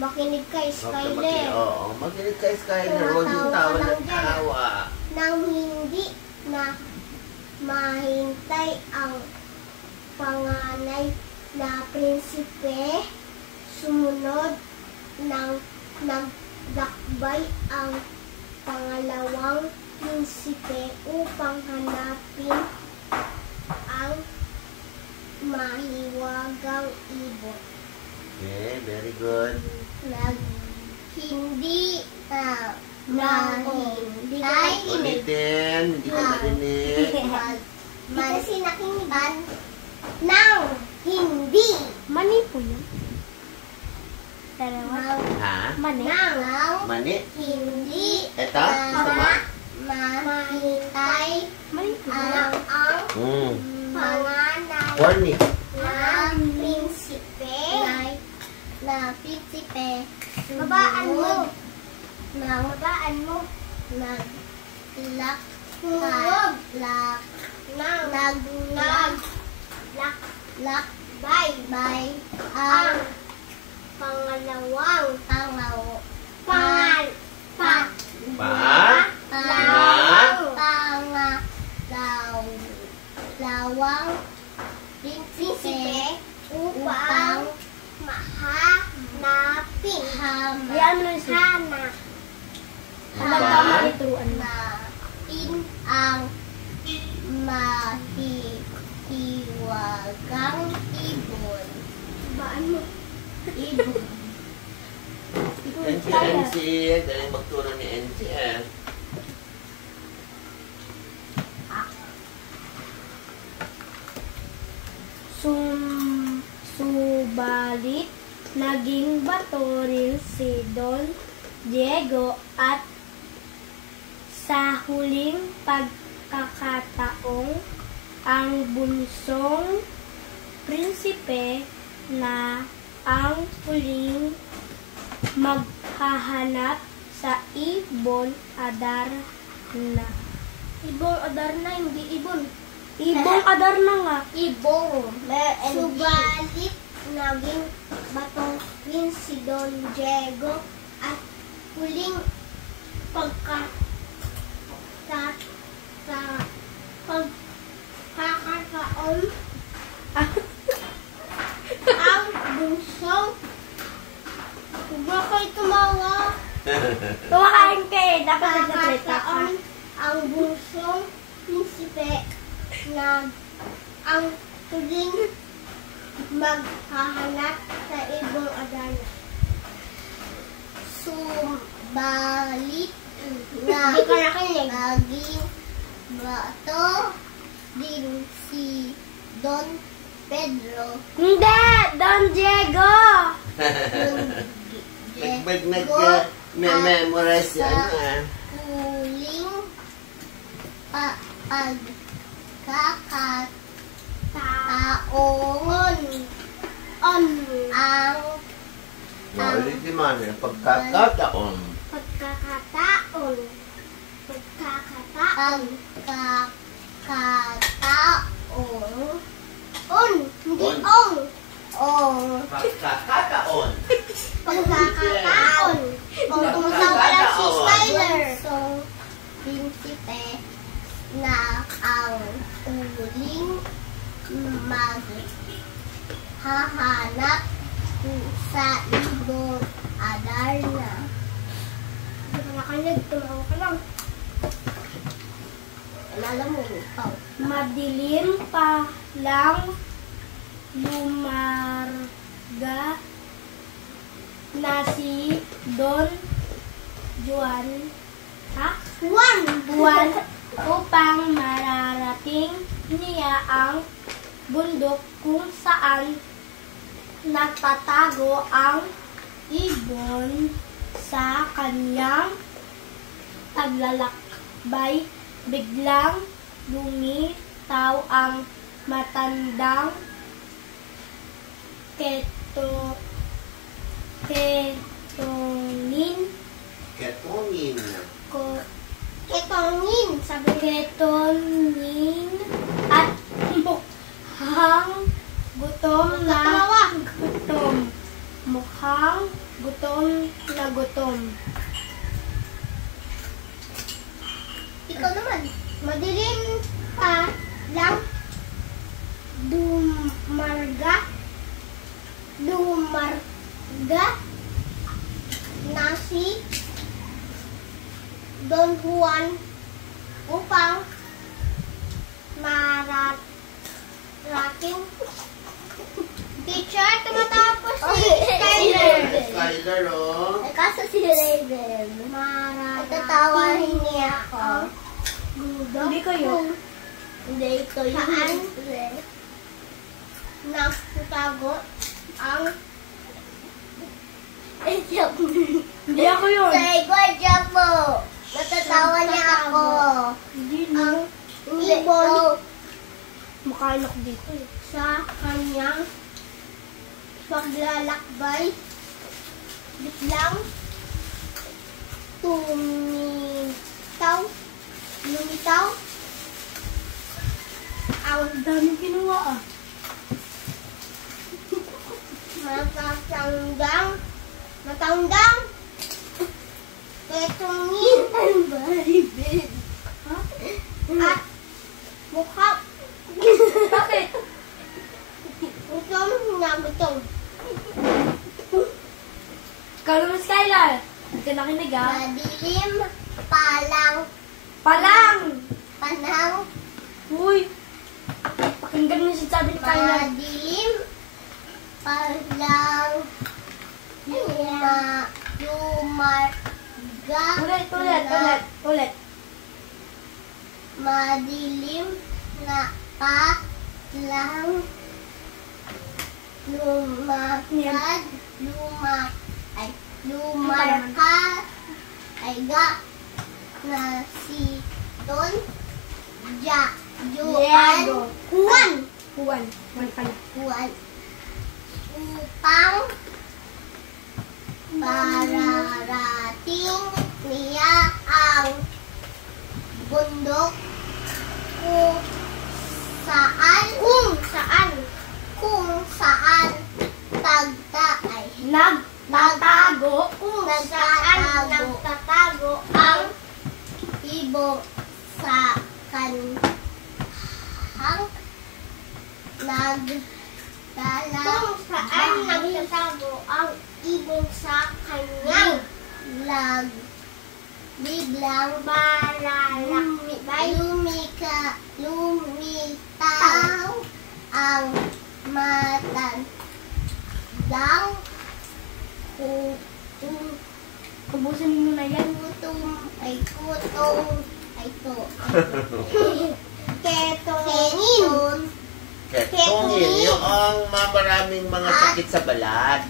Makinig kay Skyler. Oo, makinig kay Skyler. Huwag yung tawa ng tawa. Nang hindi na mahintay ang panganay na prinsipe, sumunod ng naglakbay ang pangalawang prinsipe upang hanapin ang mahiwagang ibon. Okay, very good. Hindi Ulitin, hindi ko marinig. kasi nakinigan ng hindi Mani po yun. Dalawa. Ha? Mani. Mani? hindi Eto? Gusto mo? mahintay Mani po yun. ang panganay Corny. na prinsipe babaan mo lakbay ang pangalawang pangalawang prinsipe upang hanapin ang mahihiwagang ibon. Ibon. NC, dali magturo ni NC Subalit, naging bato rin si Don Diego at sa huling pagkakataong ang bunsong prinsipe na ang huling maghahanap sa Ibon Adarna. Ibong Adarna, hindi ibon. Ibon Adarna nga. Ibong. Subalit, naging batong rin si Don Diego at huling pagkakataon ang bunsong bakit tumawa? Kumakain ka eh. Dapat nagsasalita ka. Ang bunsong prinsipe na ang huling maghahanap sa Ibong Adarna. Subalit na naging bato din si Don Pedro. Hindi! Don Diego! Nag-memorize yan Huling pagkakataon pagkakataon. Hindi ong. Pagkakataon. Pagkakataon. Kung tumatawag lang si Skyler. So, prinsipe na ang huling maghahanap sa Ibong Adarna. Nakanig, tumawa ka lang. Alala mo, ikaw. Madilim pa lang lumarga na si Don Juan upang mararating niya ang bundok kung saan nagtatago ang ibon. Sa kanyang paglalakbay, biglang lumitaw ang matandang Ketonin at mukhang gutom na gutom. Ikaw naman, madilim pa lang dumarga na si Don Juan upang marating. Teacher, tumatapos si Skyler. Skyler, oh. Kaso si Raven. Tatawahin niya ako. Hindi kayo. Hindi ito yun. Saan? Nagtatago ang Hindi ako yun. sa igwadya mo. Natatawa niya ako. Hindi Ang no. ibon Makain ako dito eh. sa kanyang paglalakbay biglang lumitaw ang Daming ginawa ah. Matandang, ketungin, at mukha. Bakit? Gutom na gutom. Ikaw naman, Skylar. Hindi ka nakinig, ha? Madilim, palang, panang, Uy! Pakinggan mo yung sinasabi ni Skylar. madilim, palang, lumarga, Ulit. madilim na palang, lumarkad, ay ga, na si Don, Diego. Juan, Juan pala. upang pararating niya ang bundok kung saan Nagtatago. nagtatago ang ibong sa kanhang nagdala nagtatago ang ibong sa kanyang biglang lumitaw ang matandang Ubusin mo na yan. Ketongin. Ketongin, yung maraming mga sakit sa balat.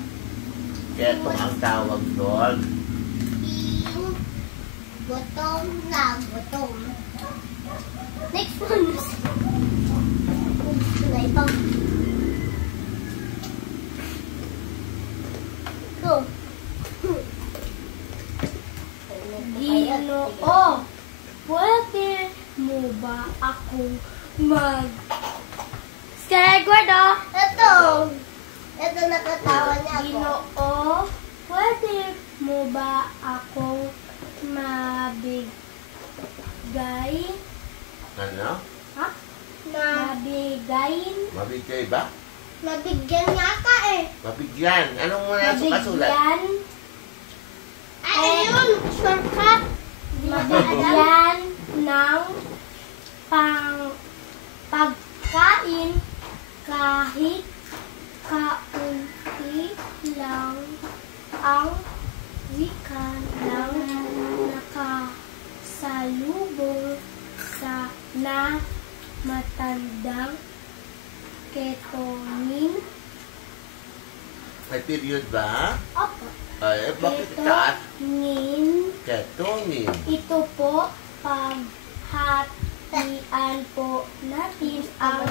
Ketong ang tawag doon. Gutom na gutom. Next one. Ito. Go. Ginoo, pwede mo ba akong Gordo! Ito nakatawa niya ako. Ginoo, pwede mo ba akong mabigay? Ano? Ha? Mabigayin? Mabigay ba? Nabigyan yata eh. Mabigyan. Anong muna sa kasulat? Mabigyan? Ayun, shortcut. Mabigyan ng pagkain kahit kaunti lang ang wika ng nakasalubong sa matandang Ketongin. May period ba? Opo. Ay, bakit taas? Ketongin. Ketongin. Ito po, paghatian po natin ang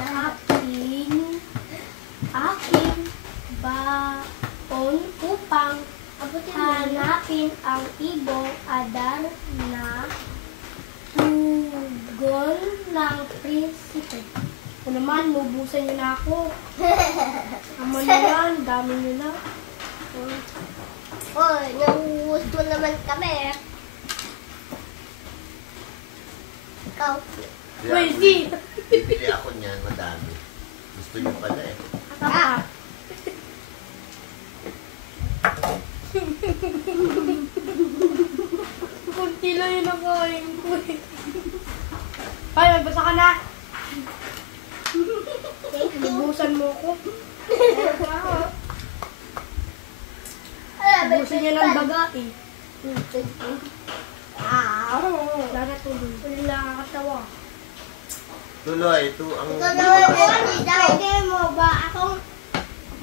aking baon upang hanapin ang ibong adar na tugon ng prinsipe. Kung naman, nubusan niyo na ako. Ama na yan, dami niyo na. Oy, nauubos mo naman kami. Ikaw. Pwede. Bibili ako niyan, madami. Gusto niyo pala eh. Ah. Kunti lang yun ang kain ko eh. Ay, magbasa ka na. Thank you. Nubusan mo ko. Nubusan niya ng baga eh. Wala tuloy. Wala lang kakatawa. Tuloy, ito ang... Ito naman po, pwede mo ba akong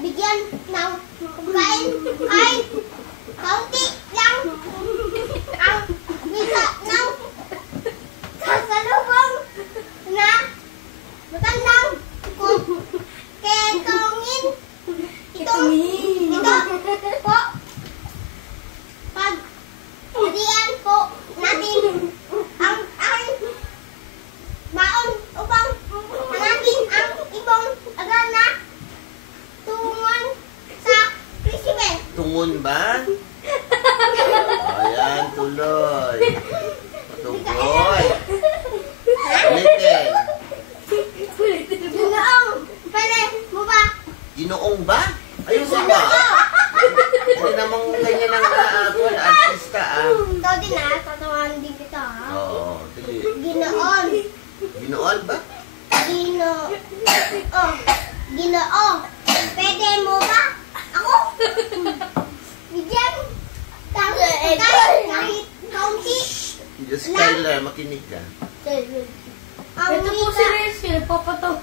bigyan ng kain? Kaunti lang ang wika ng kasalubong na matandang Ketongin. Ito po, pag-hadian po natin ang baon upang hanapin ang ibong aga na tungon sa Skyler, makinig ka. Ang Ito po si Renzi, nagpapataw.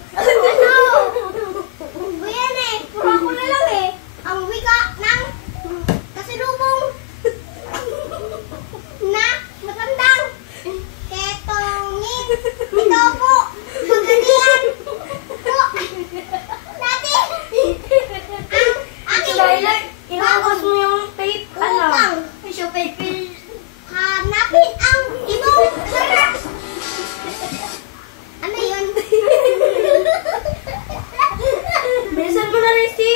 Yan eh, puro ako na lang eh. Ang wika ng kasalubong na matandang ketongin. Ito po, magalian po natin ang aking Skyler, inakos mo yung tape. upang Yung tape. hanapin ang ibong ano yun? Bilisan mo na, Renzi.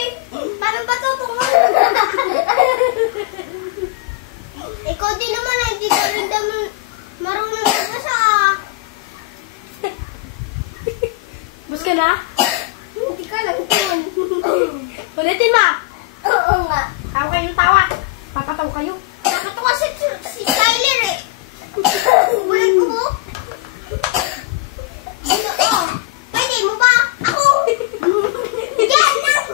Parang bato po nga. Ikaw din naman, hindi ka rin naman marunong magbasa. Bus ka na? Hindi ka lang yun. Ulitin mo. Oo nga. Tawa kayong tawa. Papataw kayo. Nakatawa si Skyler eh. Ulit ko po. Oo. Pwede mo ba? Ako. Yan lang.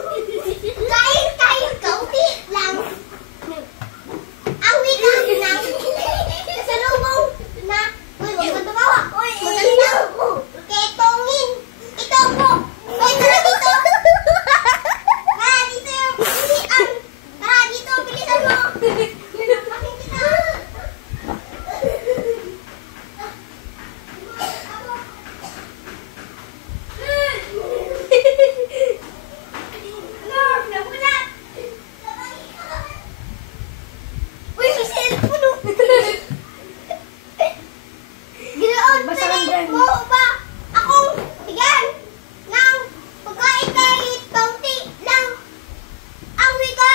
Kahit kaunti lang. Ang wika ng kasalubong na uy, huwag kang tumawa. Magandang ketongin. Ito po. Uy, tara dito. Tara dito yung bilisan. Tara dito, bilisan mo. Pinapakin kita. Namulat. Uy, may cellphone oh. Ginoon, Basta lang pwede dyan. mo ba akong bigyan ng pagkain kahit kaunti lang ang wika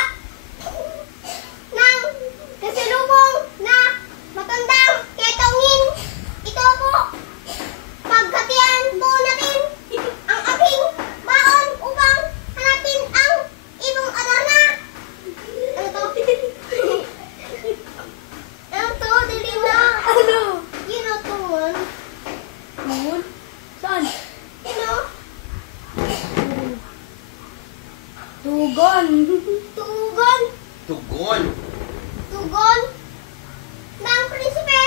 ng kasalubong na matandang ketongin. Ito po, paghatian po natin ang aking baon upang hanapin ang ibong Adarna. Ano to? Ano to? Dali na. Ano? You know to one. Moon? Saan? You know? Tugon. Tugon. Tugon. Tugon. Ng prinsipe.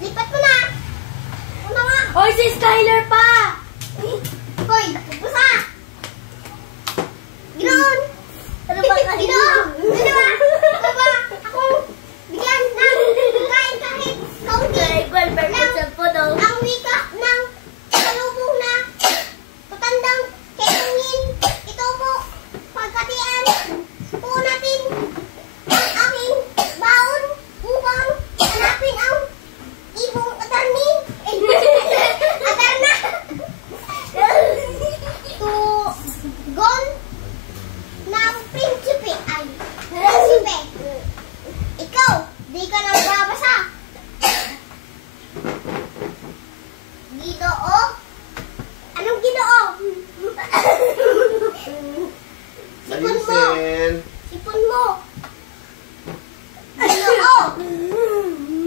Lipat mo na. Una nga. Hoy, si Skyler pa! Hoy, busa. Ginoon. Ano ba kasi? Ginoon. Ano ba? Ano ba? Akong bigyan ng pagkain kahit kaunti. Ang wika ng salubong na patandang ketongin. Ito po, pagkatian po natin ang aking baon upang hanapin ang ibong Adarni. Adarna. Tugon ng prinsipe ay prinsipe. Ikaw, di ka nagbabasa. Ginoo? Anong ginoo? Sipon mo. Alisen. Sipon mo. Ginoo.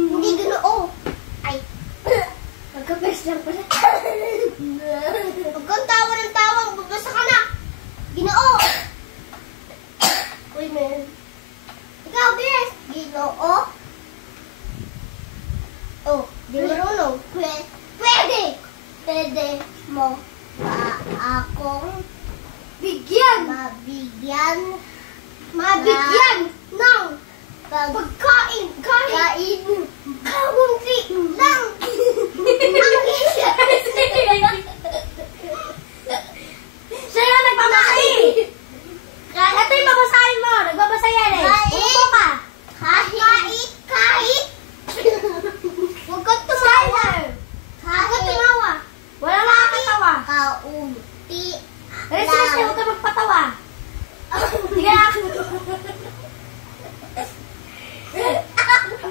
Hindi ginoo. Ay. Magkapes lang pala. Huwag kang tawa ng tawa. Babasa ka na. Ginoo. Uy, man. Ikaw, bilis. Ginoo. Oh, di marunong. Pwede. Pwede mo ba akong bigyan? Mabigyan ng pagkain kahit kaunti lang. Ang isa. Siya yung nagbabasahin! Ito yung babasahin mo! Nagbabasa yan eh! Upo ka! Kahit. Huwag kang tumawa. Huwag kang tumawa. Wala na kakatawa! Kaunti Renzi, huwag ka magpatawa! Sige na!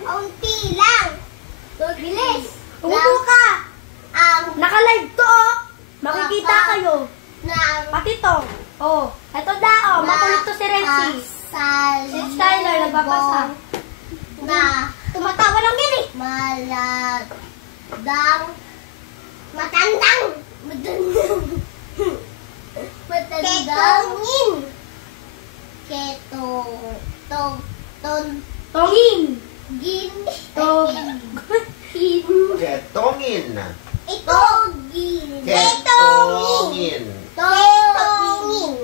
Kaunti lang. Bilis. Umupo ka! Ang Naka-live to oh! Makikita kayo! ng Pati to! Oh, eto na oh! Makulit to si Renzi! Si Skyler nagbabasa! na tumatawa lang yan eh. Matandang. Ketongin. Tongin! Ketongin. Ketongin. Ketongin. Ketongin.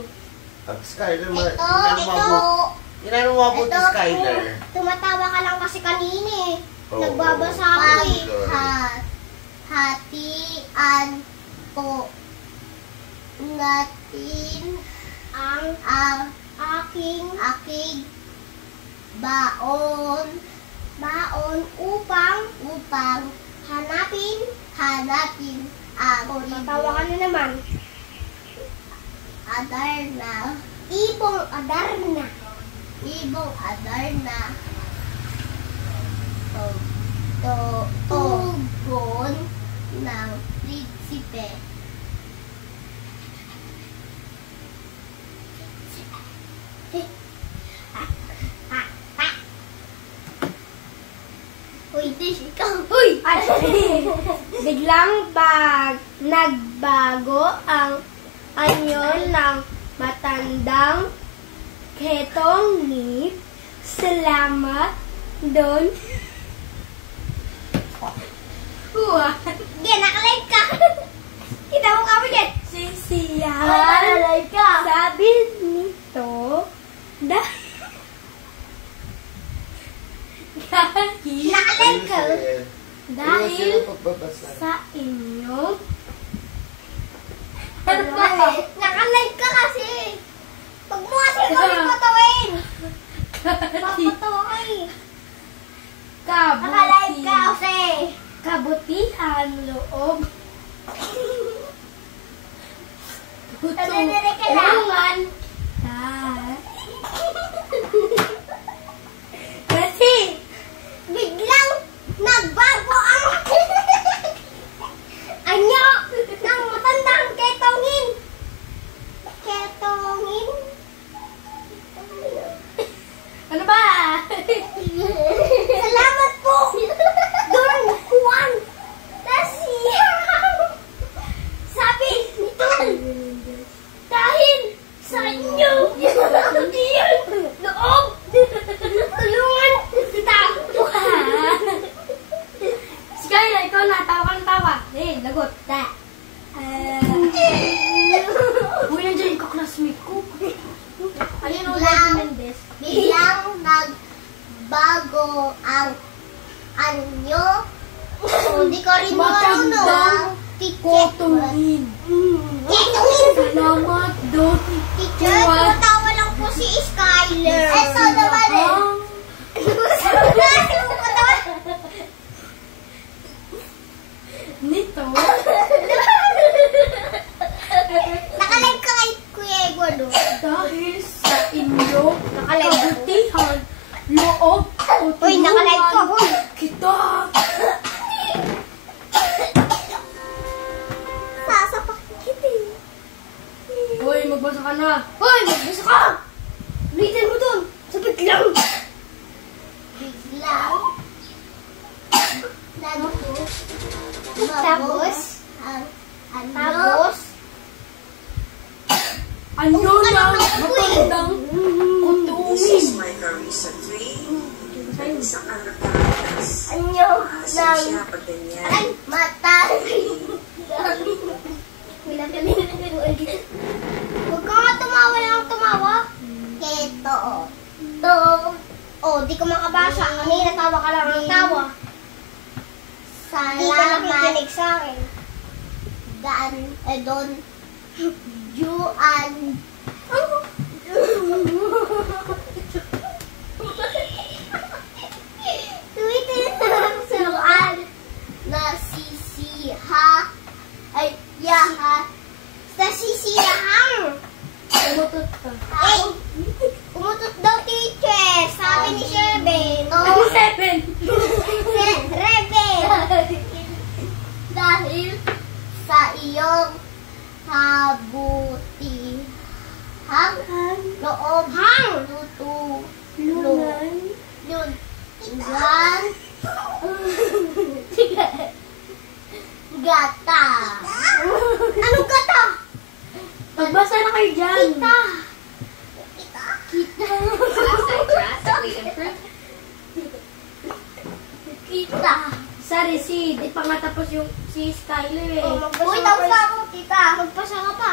Skyler, Ito. inano mabuti, Skyler? Tumatawa ka lang kasi kanina eh. Oo. Nagbabasa ako eh. Hatian po natin ang aking baon upang hanapin ang Tatawa ka na naman. Adarna. Ibong Adarna. Ibong Adarna. Tugon ng prinsipe. Uy, Tish, ikaw. Uy! Biglang nagbago ang anyo ng matandang Ketongin. Salamat doon. Nakalive ka. Kita mo kami din. Sisiyan. Nakalive ka. Sabi nito, Nakalive ka. dahil sa inyo. Nakalive ka kasi. Pag mo kasi kami patawin. Papatawa ka eh. Nakalive ka kasi. Kabutihan loob. Naninirig ka lang. Tulungan. Kasi, Biglang nagbago ang anyo ng matandang Ketongin. Ketongin? ano ba? Salamat po! Don Juan Nasiyang! Sabi nito, dahil sa inyo, loob, tulungan kita. Skylar, ikaw na. Tawa ka ng tawa. Lagot. Uy, nandiyan yung kaklasmate ko. Ayun o, Lady Mendez. Bilang nagbago ang anyo, di ko rin Matandang Ketongin. Ketongin! Salamat doon. Teacher, tumatawa lang po si Skyler. Ito naman eh. Nito. Nakalive ka kay Kuya Eduardo. Dahil sa inyo, kabutihan, loob, Uy, nakalive ka. Uy. kita. Sasapak kita eh. Hoy, magbasa ka na. Hoy, magbasa ka. Ulitin mo dun. Sabit lang. Biglang Tapos? ang Tapos? Ano na matandang This is kutungin? my Carissa 3. Sa Caracas. anyo Asan ng siya pag ganyan? mata. Huwag ka nga tumawa lang tumawa. Keto. To. Oh, di ko makabasa. Kanina tawa ka lang ng tawa. Di ka nakikinig sa akin. Don. Juan. Juan. Nasisiha. Ay, yaha. Nasisiyahang. Umutot ka. Ay, umutot daw teacher. Sabi ni Sheben. Ano 7? Rebel. Dahil sa iyong kabutihang loob tutulungan yun. Gata. Anong gata? Magbasa na kayo dyan. Kita. pa nga tapos yung si Skyler eh. Uy, tapos na ako, tita. Magpasa ka pa.